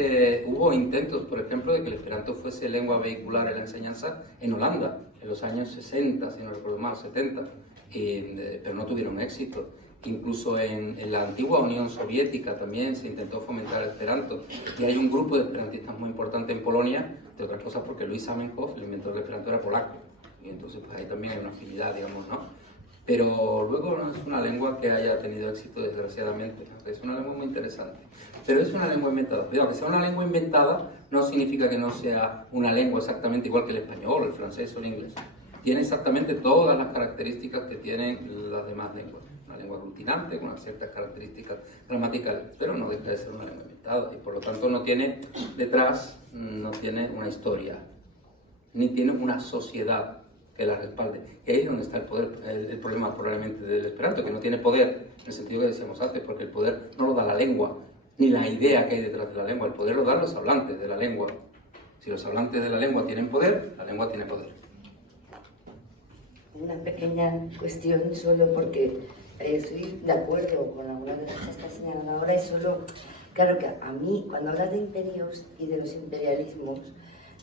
hubo intentos, por ejemplo, de que el Esperanto fuese lengua vehicular en la enseñanza en Holanda, en los años 60, si no recuerdo mal, 70, pero no tuvieron éxito. Incluso en la antigua Unión Soviética también se intentó fomentar el Esperanto, y hay un grupo de esperantistas muy importante en Polonia, de otras cosas porque Luis Zamenhof, el inventor del Esperanto, era polaco, y entonces pues ahí también hay una afinidad, digamos, ¿no? Pero luego no es una lengua que haya tenido éxito, desgraciadamente, ¿no? Es una lengua muy interesante, pero es una lengua inventada. Cuidado, que sea una lengua inventada no significa que no sea una lengua exactamente igual que el español, el francés o el inglés. Tiene exactamente todas las características que tienen las demás lenguas. Una lengua aglutinante, con unas ciertas características gramaticales, pero no deja de ser una lengua inventada, y por lo tanto no tiene detrás, no tiene una historia, ni tiene una sociedad que la respalde. Y ahí es donde está el poder, el problema probablemente del Esperanto, que no tiene poder, en el sentido que decíamos antes, porque el poder no lo da la lengua, ni la idea que hay detrás de la lengua, el poder lo dan los hablantes de la lengua. Si los hablantes de la lengua tienen poder, la lengua tiene poder. Una pequeña cuestión solo porque estoy de acuerdo con algunas de las cosas que has señalado ahora, y solo, claro que a mí, cuando hablas de imperios y de los imperialismos,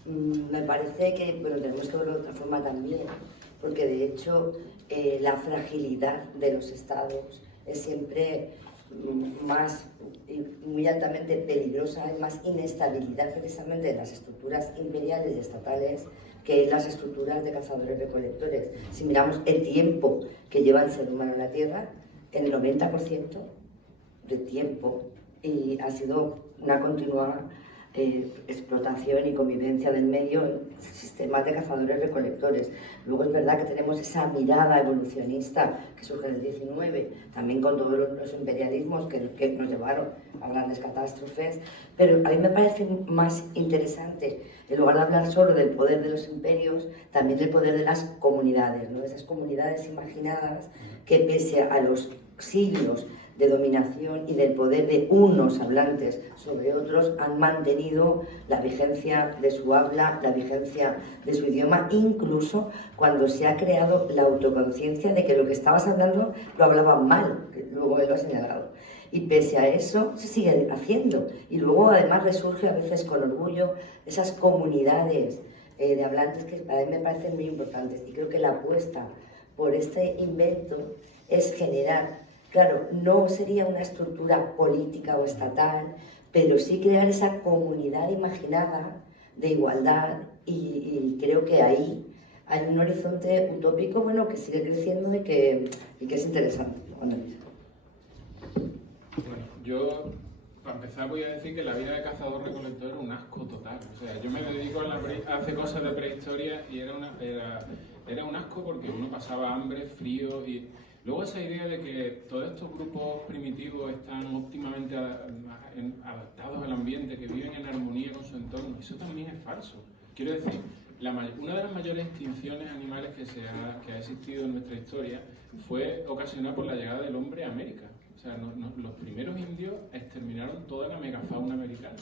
me parece que, bueno, tenemos que verlo de otra forma también, porque de hecho la fragilidad de los estados es siempre más, muy altamente peligrosa, hay más inestabilidad precisamente de las estructuras imperiales y estatales que las estructuras de cazadores-recolectores. Si miramos el tiempo que lleva el ser humano en la Tierra, el 90% de tiempo y ha sido una continua explotación y convivencia del medio en sistemas de cazadores-recolectores. Luego es verdad que tenemos esa mirada evolucionista que surge en el 19, también con todos los imperialismos que nos llevaron a grandes catástrofes, pero a mí me parece más interesante, en lugar de hablar solo del poder de los imperios, también el poder de las comunidades, ¿no? Esas comunidades imaginadas que pese a los siglos de dominación y del poder de unos hablantes sobre otros han mantenido la vigencia de su habla, la vigencia de su idioma, incluso cuando se ha creado la autoconciencia de que lo que estabas hablando lo hablaban mal, que luego él lo ha señalado. Y pese a eso se sigue haciendo. Y luego además resurge a veces con orgullo esas comunidades de hablantes que a mí me parecen muy importantes. Y creo que la apuesta por este invento es generar, claro, no sería una estructura política o estatal, pero sí crear esa comunidad imaginada de igualdad, y creo que ahí hay un horizonte utópico, bueno, que sigue creciendo y que es interesante. Bueno, yo para empezar voy a decir que la vida de cazador-recolector era un asco total. O sea, yo me dedico a hacer cosas de prehistoria y era un asco porque uno pasaba hambre, frío y... Luego esa idea de que todos estos grupos primitivos están óptimamente adaptados al ambiente, que viven en armonía con su entorno, eso también es falso. Quiero decir, una de las mayores extinciones animales que ha existido en nuestra historia fue ocasionada por la llegada del hombre a América. O sea, los primeros indios exterminaron toda la megafauna americana.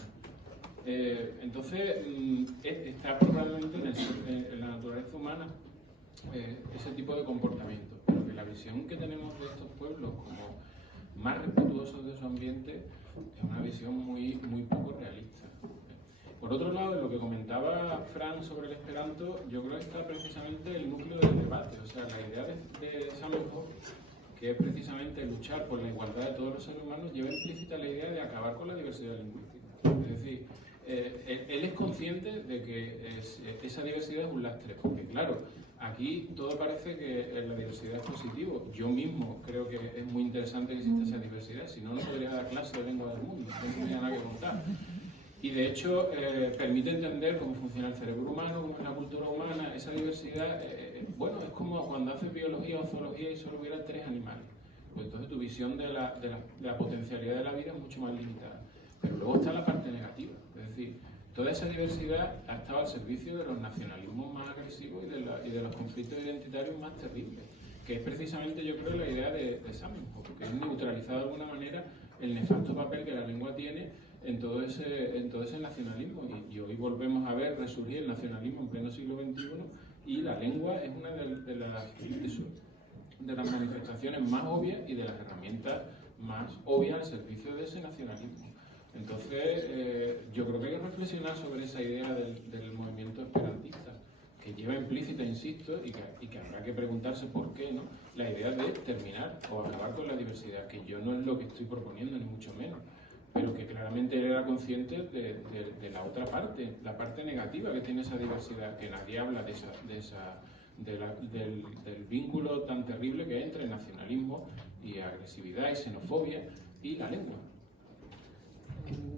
Entonces, está probablemente en la naturaleza humana ese tipo de comportamiento, pero que la visión que tenemos de estos pueblos como más respetuosos de su ambiente es una visión muy poco realista. Por otro lado, lo que comentaba Fran sobre el esperanto, yo creo que está precisamente el núcleo del debate. O sea, la idea de Zamenhof, que es precisamente luchar por la igualdad de todos los seres humanos, lleva implícita la idea de acabar con la diversidad lingüística. Es decir, él es consciente de que esa diversidad es un lastre, porque claro, aquí todo parece que la diversidad es positivo. Yo mismo creo que es muy interesante que exista esa diversidad, si no, no podría dar clase de lengua del mundo, no tendría nada que contar. Y de hecho permite entender cómo funciona el cerebro humano, cómo es la cultura humana. Esa diversidad, bueno, es como cuando haces biología o zoología y solo hubiera 3 animales. Pues entonces tu visión de la potencialidad de la vida es mucho más limitada. Pero luego está la parte negativa, es decir, toda esa diversidad ha estado al servicio de los nacionalismos más agresivos y de los conflictos identitarios más terribles, que es precisamente, yo creo, la idea de Zamenhof, que es neutralizar de alguna manera el nefasto papel que la lengua tiene en todo ese nacionalismo. Y hoy volvemos a ver resurgir el nacionalismo en pleno siglo XXI y la lengua es una de las manifestaciones más obvias y de las herramientas más obvias al servicio de ese nacionalismo. Entonces, yo creo que hay que reflexionar sobre esa idea del movimiento esperantista, que lleva implícita, insisto, y que habrá que preguntarse por qué, ¿no? La idea de terminar o acabar con la diversidad, que yo no es lo que estoy proponiendo, ni mucho menos, pero que claramente él era consciente de la otra parte, la parte negativa que tiene esa diversidad, que nadie habla del vínculo tan terrible que hay entre nacionalismo y agresividad y xenofobia y la lengua.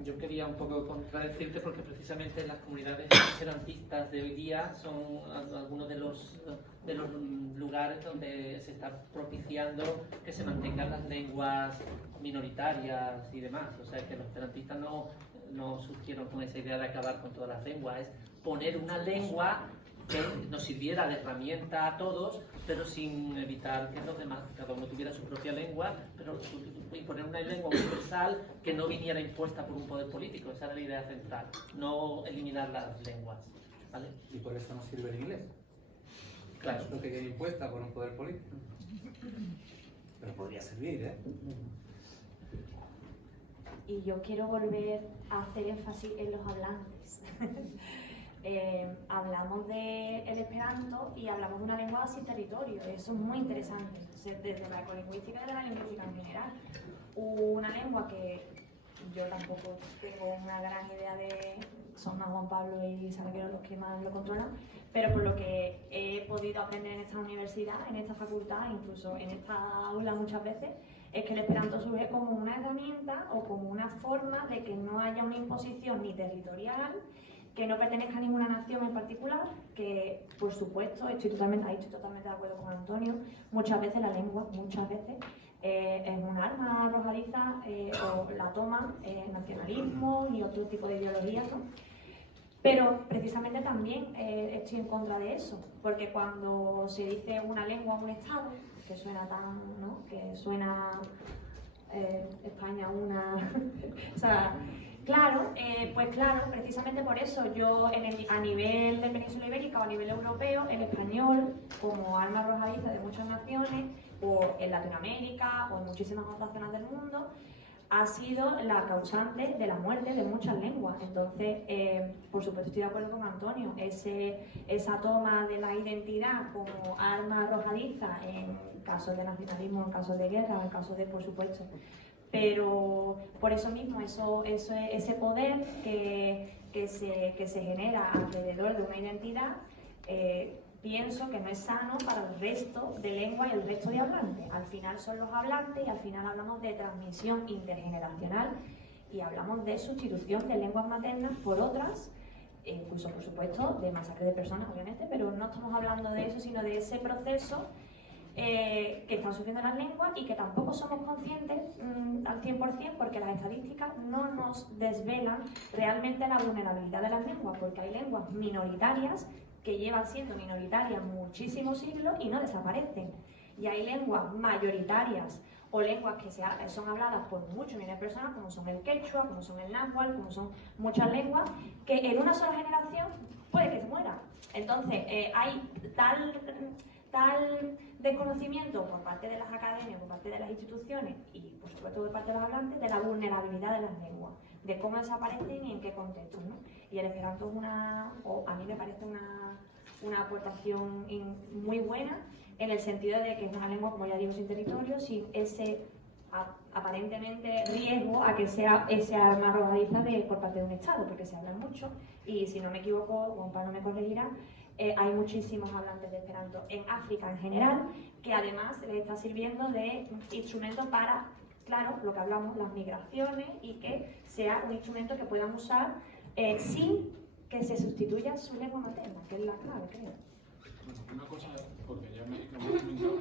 Yo quería un poco contradecirte porque precisamente las comunidades esperantistas de hoy día son algunos de los lugares donde se está propiciando que se mantengan las lenguas minoritarias y demás. O sea, que los esperantistas no surgieron con esa idea de acabar con todas las lenguas, es poner una lengua que nos sirviera de herramienta a todos, pero sin evitar que los demás, cada uno tuviera su propia lengua, pero y poner una lengua universal que no viniera impuesta por un poder político. Esa era la idea central, no eliminar las lenguas, ¿vale? Y por eso no sirve el inglés. Claro. Porque viene impuesta por un poder político. Pero podría servir, ¿eh? Y yo quiero volver a hacer énfasis en los hablantes. Hablamos del esperanto y hablamos de una lengua sin territorio. Eso es muy interesante, desde la ecolingüística y de la lingüística en general. Una lengua que yo tampoco tengo una gran idea de... Son más Juan Pablo y Salguero los que más lo controlan, pero por lo que he podido aprender en esta universidad, en esta facultad, incluso en esta aula muchas veces, es que el esperanto surge como una herramienta o como una forma de que no haya una imposición ni territorial, que no pertenezca a ninguna nación en particular, que por supuesto, estoy totalmente de acuerdo con Antonio, muchas veces la lengua, es un arma arrojadiza o la toma nacionalismo y otro tipo de ideologías, ¿no? Pero precisamente también estoy en contra de eso, porque cuando se dice una lengua, un Estado, que suena tan, ¿no? Que suena España una... o sea, claro, pues claro, precisamente por eso yo a nivel de Península Ibérica o a nivel europeo, el español como arma arrojadiza de muchas naciones, o en Latinoamérica o en muchísimas otras zonas del mundo, ha sido la causante de la muerte de muchas lenguas. Entonces, por supuesto estoy de acuerdo con Antonio, esa toma de la identidad como arma arrojadiza en casos de nacionalismo, en casos de guerra, en casos de, por supuesto, pero por eso mismo, ese poder que se genera alrededor de una identidad, pienso que no es sano para el resto de lengua y el resto de hablantes. Al final son los hablantes y al final hablamos de transmisión intergeneracional y hablamos de sustitución de lenguas maternas por otras, incluso por supuesto de masacre de personas obviamente, pero no estamos hablando de eso, sino de ese proceso que están sufriendo las lenguas y que tampoco somos conscientes al 100% porque las estadísticas no nos desvelan realmente la vulnerabilidad de las lenguas, porque hay lenguas minoritarias que llevan siendo minoritarias muchísimos siglos y no desaparecen. Y hay lenguas mayoritarias o lenguas que son habladas por muchos millones de personas, como son el quechua, como son el náhuatl, como son muchas lenguas, que en una sola generación puede que se muera. Entonces, hay tal desconocimiento por parte de las academias, por parte de las instituciones y, por supuesto, por parte de los hablantes, de la vulnerabilidad de las lenguas, de cómo desaparecen y en qué contextos, ¿no? Y el esperanto es a mí me parece una aportación muy buena, en el sentido de que es una lengua, como ya digo, sin territorio, sin ese aparentemente riesgo a que sea ese arma arrojadiza por parte de un Estado, porque se habla mucho, y si no me equivoco, Juan Pablo me corregirá, hay muchísimos hablantes de esperanto en África en general, que además les está sirviendo de instrumento para, claro, lo que hablamos, las migraciones, y que sea un instrumento que puedan usar sin que se sustituya su lengua materna, que es la clave, creo. Una cosa, porque ya me he comentado,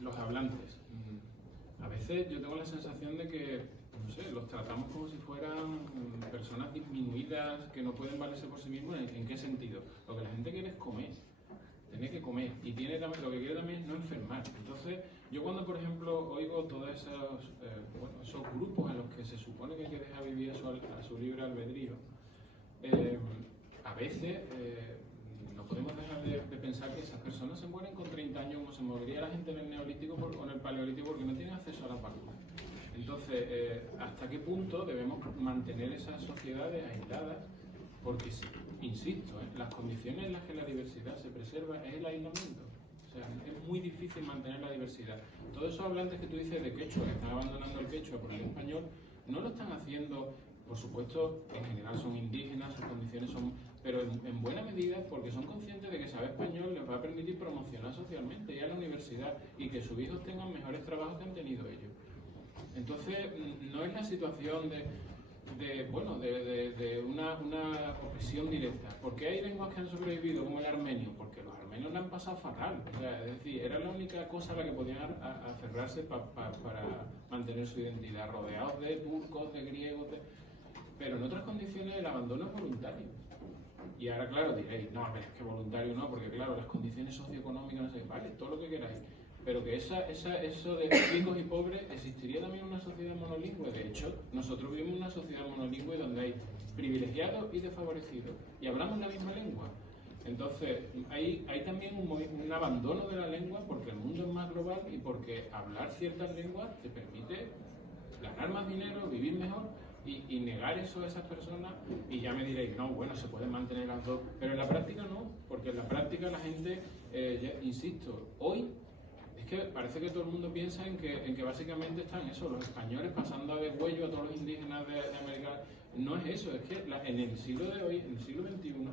los hablantes. A veces yo tengo la sensación de que, no sé, los tratamos como si fueran personas disminuidas que no pueden valerse por sí mismos. ¿En qué sentido? Lo que la gente quiere es comer, tiene que comer, y lo que quiere también es no enfermar. Entonces, yo cuando, por ejemplo, oigo todos esos grupos a los que se supone que hay que dejar vivir a su libre albedrío, a veces no podemos dejar de pensar que esas personas se mueren con 30 años como se moriría la gente en el neolítico o en el paleolítico, porque no tienen acceso a las vacunas. Entonces, ¿hasta qué punto debemos mantener esas sociedades aisladas? Porque, insisto, las condiciones en las que la diversidad se preserva es el aislamiento. O sea, es muy difícil mantener la diversidad. Todos esos hablantes que tú dices de quechua, que están abandonando el quechua por el español, no lo están haciendo, por supuesto, en general son indígenas, sus condiciones son... pero en buena medida porque son conscientes de que saber español les va a permitir promocionar socialmente y a la universidad y que sus hijos tengan mejores trabajos que han tenido ellos. Entonces, no es la situación de una opresión directa. ¿Por qué hay lenguas que han sobrevivido como el armenio? Porque los armenios la han pasado fatal. O sea, es decir, era la única cosa a la que podían aferrarse para mantener su identidad, rodeados de turcos, de griegos, pero en otras condiciones el abandono es voluntario. Y ahora, claro, diréis, no, es que voluntario no, porque claro, las condiciones socioeconómicas, no sé, vale, todo lo que queráis. Pero que eso de ricos y pobres, existiría también una sociedad monolingüe. De hecho, nosotros vivimos en una sociedad monolingüe donde hay privilegiados y desfavorecidos, y hablamos la misma lengua. Entonces, hay también un abandono de la lengua porque el mundo es más global y porque hablar ciertas lenguas te permite ganar más dinero, vivir mejor. Y negar eso a esas personas, y ya me diréis, no, bueno, se pueden mantener las dos, pero en la práctica no, porque en la práctica la gente, insisto, hoy es que parece que todo el mundo piensa en que básicamente están eso, los españoles pasando a degüello a todos los indígenas de América. No es eso, es que en el siglo de hoy, en el siglo XXI,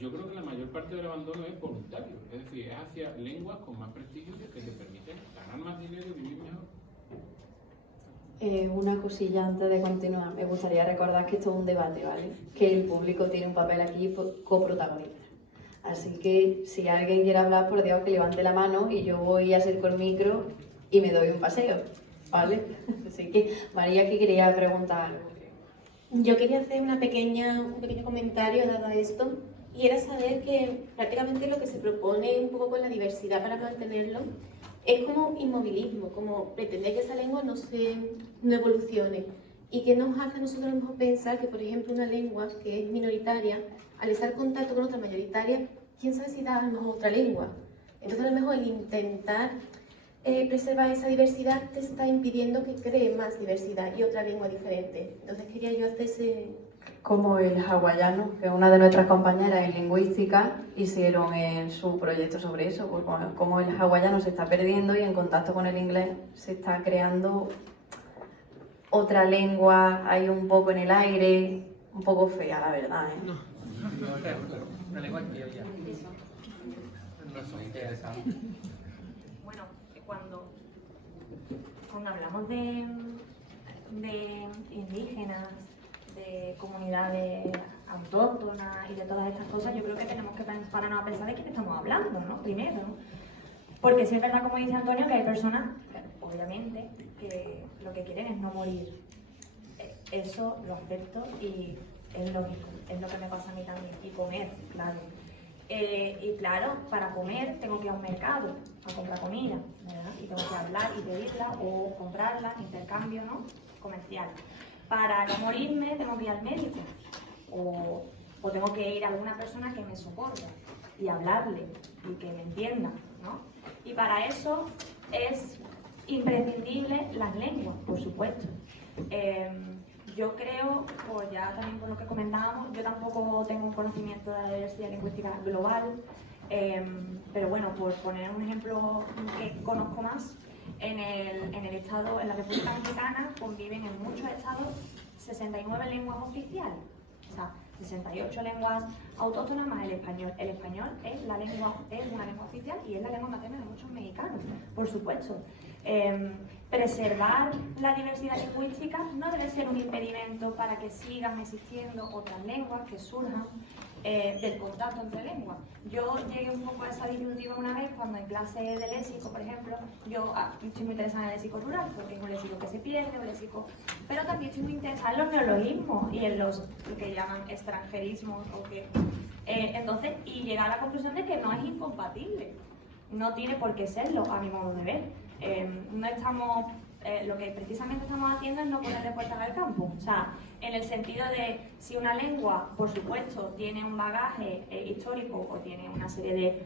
yo creo que la mayor parte del abandono es voluntario, es decir, es hacia lenguas con más prestigio que te permiten ganar más dinero y vivir mejor. Una cosilla antes de continuar. Me gustaría recordar que esto es un debate, ¿vale? Que el público tiene un papel aquí coprotagonista. Así que si alguien quiere hablar, por Dios, que levante la mano y yo voy a acerco el micro y me doy un paseo, ¿vale? Así que, María, que quería preguntar algo. Yo quería hacer un pequeño comentario dado a esto, y era saber que prácticamente lo que se propone un poco con la diversidad para mantenerlo es como inmovilismo, como pretender que esa lengua no evolucione. ¿Y que nos hace a nosotros a lo mejor pensar que, por ejemplo, una lengua que es minoritaria, al estar en contacto con otra mayoritaria, quién sabe si da a lo mejor otra lengua? Entonces, a lo mejor el intentar preservar esa diversidad te está impidiendo que cree más diversidad y otra lengua diferente. Entonces, quería yo hacer ese... Como el hawaiano, que una de nuestras compañeras en lingüística hicieron su proyecto sobre eso, pues como el hawaiano se está perdiendo y en contacto con el inglés se está creando otra lengua, hay un poco en el aire, un poco fea, la verdad, ¿eh? No, una lengua criolla. Bueno, cuando hablamos de de indígenas, de comunidades autóctonas y de todas estas cosas, yo creo que tenemos que pararnos a pensar de quién estamos hablando, ¿no? Primero, ¿no? Porque sí es verdad, como dice Antonio, que hay personas, obviamente, que lo que quieren es no morir. Eso lo acepto y es lógico, es lo que me pasa a mí también. Y comer, claro. Y claro, para comer tengo que ir a un mercado a comprar comida, ¿verdad? Y tengo que hablar y pedirla o comprarla, intercambio, ¿no? Comercial. Para no morirme tengo que ir al médico o tengo que ir a alguna persona que me socorra y hablarle y que me entienda, ¿no? Y para eso es imprescindible las lenguas, por supuesto. Yo creo, pues ya también por lo que comentábamos, yo tampoco tengo un conocimiento de la diversidad lingüística global, pero bueno, por poner un ejemplo que conozco más, en el estado, en la República Mexicana conviven en muchos estados 69 lenguas oficiales, o sea, 68 lenguas autóctonas más el español. El español es una lengua oficial y es la lengua materna de muchos mexicanos, por supuesto. Preservar la diversidad lingüística no debe ser un impedimento para que sigan existiendo otras lenguas que surjan del contacto entre lenguas. Yo llegué un poco a esa disyuntiva una vez cuando en clase de léxico, por ejemplo, yo estoy muy interesada en el léxico rural porque es un léxico que se pierde, un léxico, pero también estoy muy interesada en los neologismos y en los lo que llaman extranjerismos entonces, y llegué a la conclusión de que no es incompatible, no tiene por qué serlo a mi modo de ver. No estamos, lo que precisamente estamos haciendo es no poner de puertas al campo, o sea, en el sentido de si una lengua, por supuesto, tiene un bagaje histórico o tiene una serie de,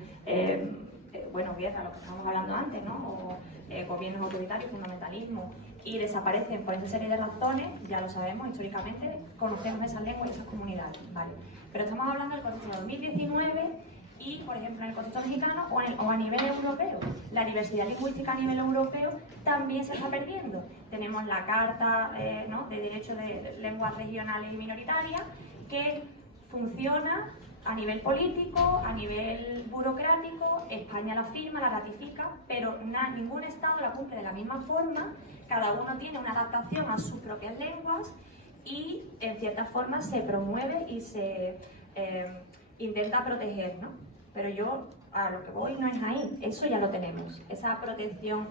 guerras, lo que estábamos hablando antes, ¿no? O gobiernos autoritarios, fundamentalismo, y desaparecen por esa serie de razones, ya lo sabemos, históricamente conocemos esas lenguas y esas comunidades, ¿vale? Pero estamos hablando del contexto de 2019 y, por ejemplo, en el contexto mexicano o a nivel europeo. La diversidad lingüística a nivel europeo también se está perdiendo. Tenemos la Carta de Derechos de Lenguas Regionales y Minoritarias, que funciona a nivel político, a nivel burocrático. España la firma, la ratifica, pero ningún Estado la cumple de la misma forma. Cada uno tiene una adaptación a sus propias lenguas y, en cierta forma, se promueve y se intenta proteger, ¿no? Pero yo a lo que voy no es ahí, eso ya lo tenemos, esa protección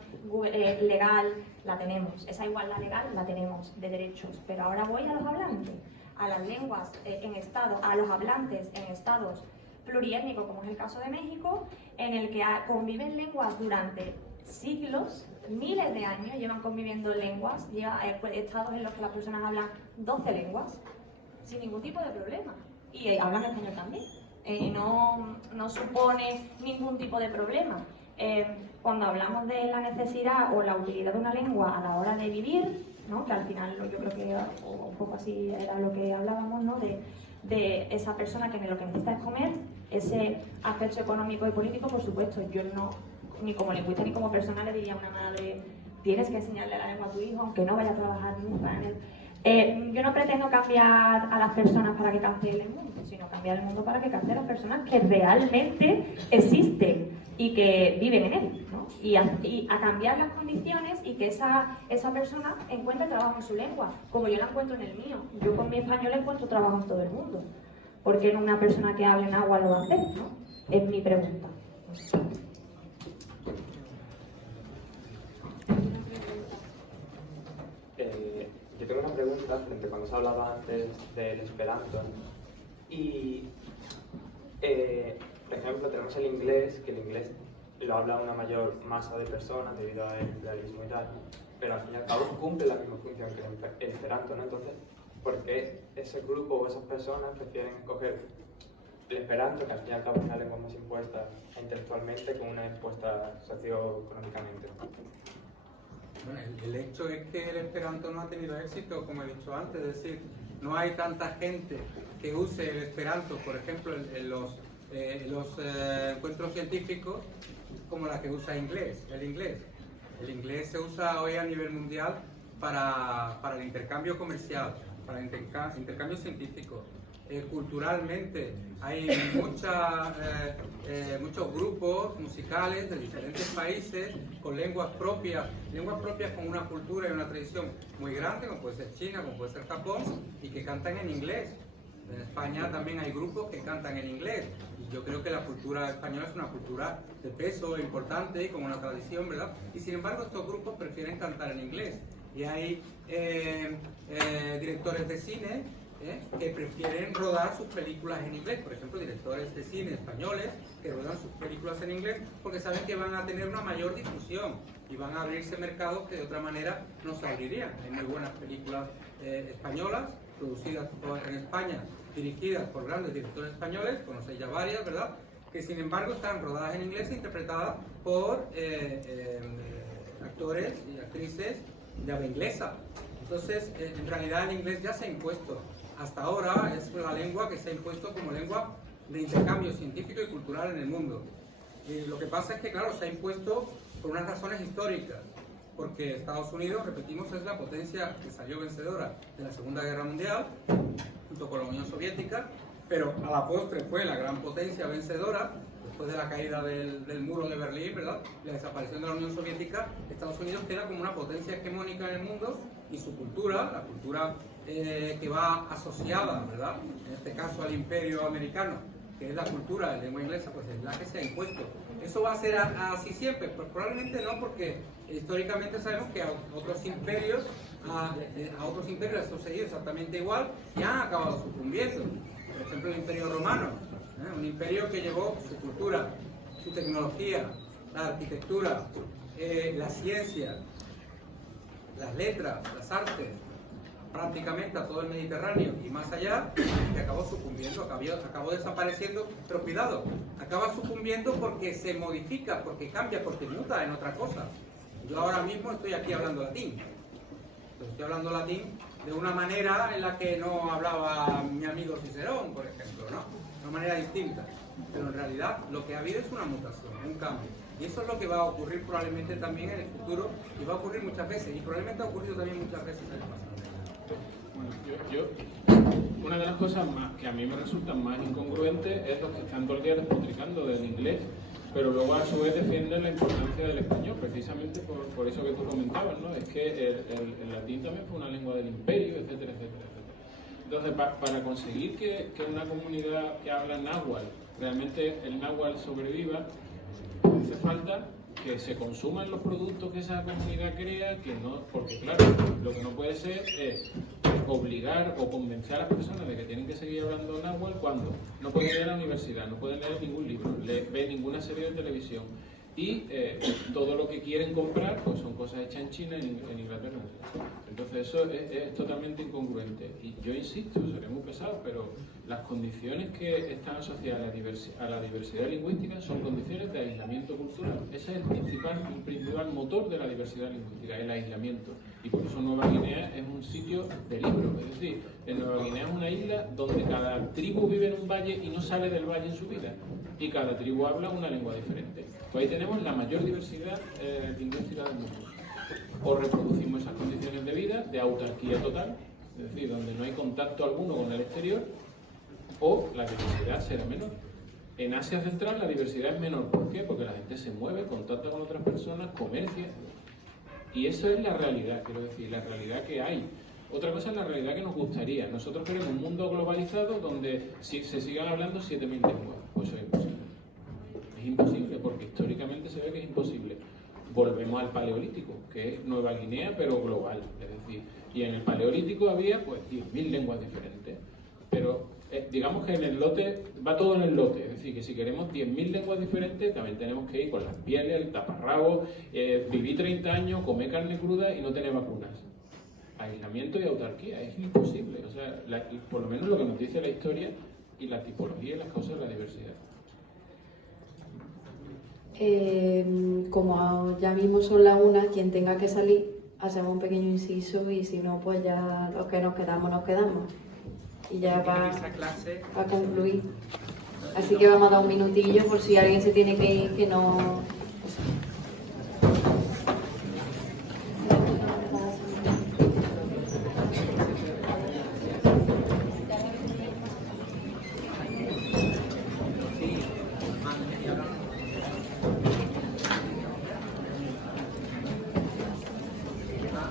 legal la tenemos, esa igualdad legal la tenemos de derechos, pero ahora voy a los hablantes, a las lenguas en estado, a los hablantes en estados pluriétnicos, como es el caso de México, en el que conviven lenguas durante siglos, miles de años llevan conviviendo lenguas, estados en los que las personas hablan 12 lenguas, sin ningún tipo de problema, y hablan español también. No supone ningún tipo de problema. Cuando hablamos de la necesidad o la utilidad de una lengua a la hora de vivir, ¿no? Que al final yo creo que un poco así era lo que hablábamos, ¿no? de esa persona que lo que necesita es comer, ese aspecto económico y político, por supuesto, yo no, ni como lingüista ni como persona le diría a una madre, tienes que enseñarle la lengua a tu hijo, aunque no vaya a trabajar nunca en él. Yo no pretendo cambiar a las personas para que cancelen el mundo, sino cambiar el mundo para que cancelen las personas que realmente existen y que viven en él, ¿no? Y a cambiar las condiciones y que esa persona encuentre trabajo en su lengua, como yo la encuentro en el mío. Yo con mi español encuentro trabajo en todo el mundo. ¿Por qué no una persona que hable en agua lo va a hacer, ¿no? Es mi pregunta. Yo tengo una pregunta frente a cuando se hablaba antes del esperanto y, por ejemplo, tenemos el inglés, que el inglés lo habla una mayor masa de personas debido al pluralismo y tal, pero al fin y al cabo cumple la misma función que el esperanto, ¿no? Entonces, ¿por qué ese grupo o esas personas prefieren escoger el esperanto, que al fin y al cabo es una lengua más impuesta intelectualmente, como una impuesta socioeconómicamente? Bueno, el hecho es que el esperanto no ha tenido éxito, como he dicho antes, es decir, no hay tanta gente que use el esperanto, por ejemplo, en los encuentros científicos, como la que usa el inglés. El inglés se usa hoy a nivel mundial para el intercambio comercial, para el intercambio científico. culturalmente. Hay muchos grupos musicales de diferentes países con lenguas propias con una cultura y una tradición muy grande, como puede ser China, como puede ser Japón, y que cantan en inglés. En España también hay grupos que cantan en inglés. Y yo creo que la cultura española es una cultura de peso importante y con una tradición, ¿verdad? Y sin embargo estos grupos prefieren cantar en inglés. Y hay directores de cine que prefieren rodar sus películas en inglés. Por ejemplo, directores de cine españoles que rodan sus películas en inglés porque saben que van a tener una mayor difusión y van a abrirse mercados que de otra manera no se abrirían. Hay muy buenas películas españolas producidas en España, dirigidas por grandes directores españoles, conocéis ya varias, ¿verdad?, que sin embargo están rodadas en inglés e interpretadas por actores y actrices de habla inglesa. Entonces, en realidad el inglés ya se ha impuesto. Hasta ahora es la lengua que se ha impuesto como lengua de intercambio científico y cultural en el mundo. Y lo que pasa es que, claro, se ha impuesto por unas razones históricas. Porque Estados Unidos, repetimos, es la potencia que salió vencedora de la Segunda Guerra Mundial, junto con la Unión Soviética, pero a la postre fue la gran potencia vencedora. Después de la caída del muro de Berlín, ¿verdad?, la desaparición de la Unión Soviética, Estados Unidos queda como una potencia hegemónica en el mundo, y su cultura, la cultura que va asociada, ¿verdad?, en este caso al imperio americano, que es la cultura de lengua inglesa, pues es la que se ha impuesto. ¿Eso va a ser así siempre? Pues probablemente no, porque históricamente sabemos que a otros imperios les ha sucedido exactamente igual y han acabado sucumbiendo. Por ejemplo, el Imperio Romano, un imperio que llevó su cultura, su tecnología, la arquitectura, la ciencia, las letras, las artes, prácticamente a todo el Mediterráneo y más allá, que acabó sucumbiendo, acabó desapareciendo, pero cuidado, acaba sucumbiendo porque se modifica, porque cambia, porque muta en otra cosa. Yo ahora mismo estoy aquí hablando latín, pero estoy hablando latín de una manera en la que no hablaba mi amigo Cicerón, por ejemplo, ¿no? De una manera distinta, pero en realidad lo que ha habido es una mutación, un cambio. Y eso es lo que va a ocurrir probablemente también en el futuro, y va a ocurrir muchas veces, y probablemente ha ocurrido también muchas veces en el pasado. Una de las cosas más que a mí me resultan más incongruentes es los que están todo el día despotricando del inglés, pero luego a su vez defienden la importancia del español, precisamente por eso que tú comentabas, ¿no? Es que el latín también fue una lengua del imperio, etcétera, etcétera, etcétera. Entonces, para conseguir que una comunidad que habla náhuatl, realmente el náhuatl sobreviva, hace falta que se consuman los productos que esa comunidad crea, que no, porque claro, lo que no puede ser es obligar o convencer a las personas de que tienen que seguir hablando náhuatl cuando no pueden ir a la universidad, no pueden leer ningún libro, ver ninguna serie de televisión y todo lo que quieren comprar pues son cosas hechas en China y en Inglaterra. Entonces eso es totalmente incongruente y yo insisto, seré muy pesado, pero las condiciones que están asociadas a la diversidad lingüística son condiciones de aislamiento cultural. Ese es el principal motor de la diversidad lingüística, el aislamiento. Y por eso Nueva Guinea es un sitio de libros. Es decir, en Nueva Guinea es una isla donde cada tribu vive en un valle y no sale del valle en su vida. Y cada tribu habla una lengua diferente. Pues ahí tenemos la mayor diversidad lingüística del mundo. O reproducimos esas condiciones de vida, de autarquía total, es decir, donde no hay contacto alguno con el exterior, o la diversidad será menor. En Asia Central la diversidad es menor. ¿Por qué? Porque la gente se mueve, contacta con otras personas, comercia. Y eso es la realidad, quiero decir, la realidad que hay. Otra cosa es la realidad que nos gustaría. Nosotros queremos un mundo globalizado donde se sigan hablando 7.000 lenguas. Pues eso es imposible. Es imposible, porque históricamente se ve que es imposible. Volvemos al Paleolítico, que es Nueva Guinea, pero global. Es decir, y en el Paleolítico había pues 10.000 lenguas diferentes. Pero digamos que en el lote, va todo en el lote. Es decir, que si queremos 10.000 lenguas diferentes, también tenemos que ir con las pieles, el taparrabo, vivir 30 años, comer carne cruda y no tener vacunas. Aislamiento y autarquía, es imposible. O sea, por lo menos lo que nos dice la historia y la tipología y las causas de la diversidad. Como ya mismo son las 1, quien tenga que salir, hacemos un pequeño inciso y si no, pues ya los que nos quedamos. Y ya va a concluir. Así que vamos a dar un minutillo por si alguien se tiene que ir, que no...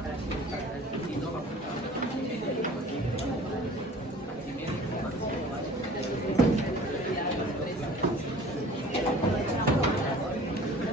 Gracias.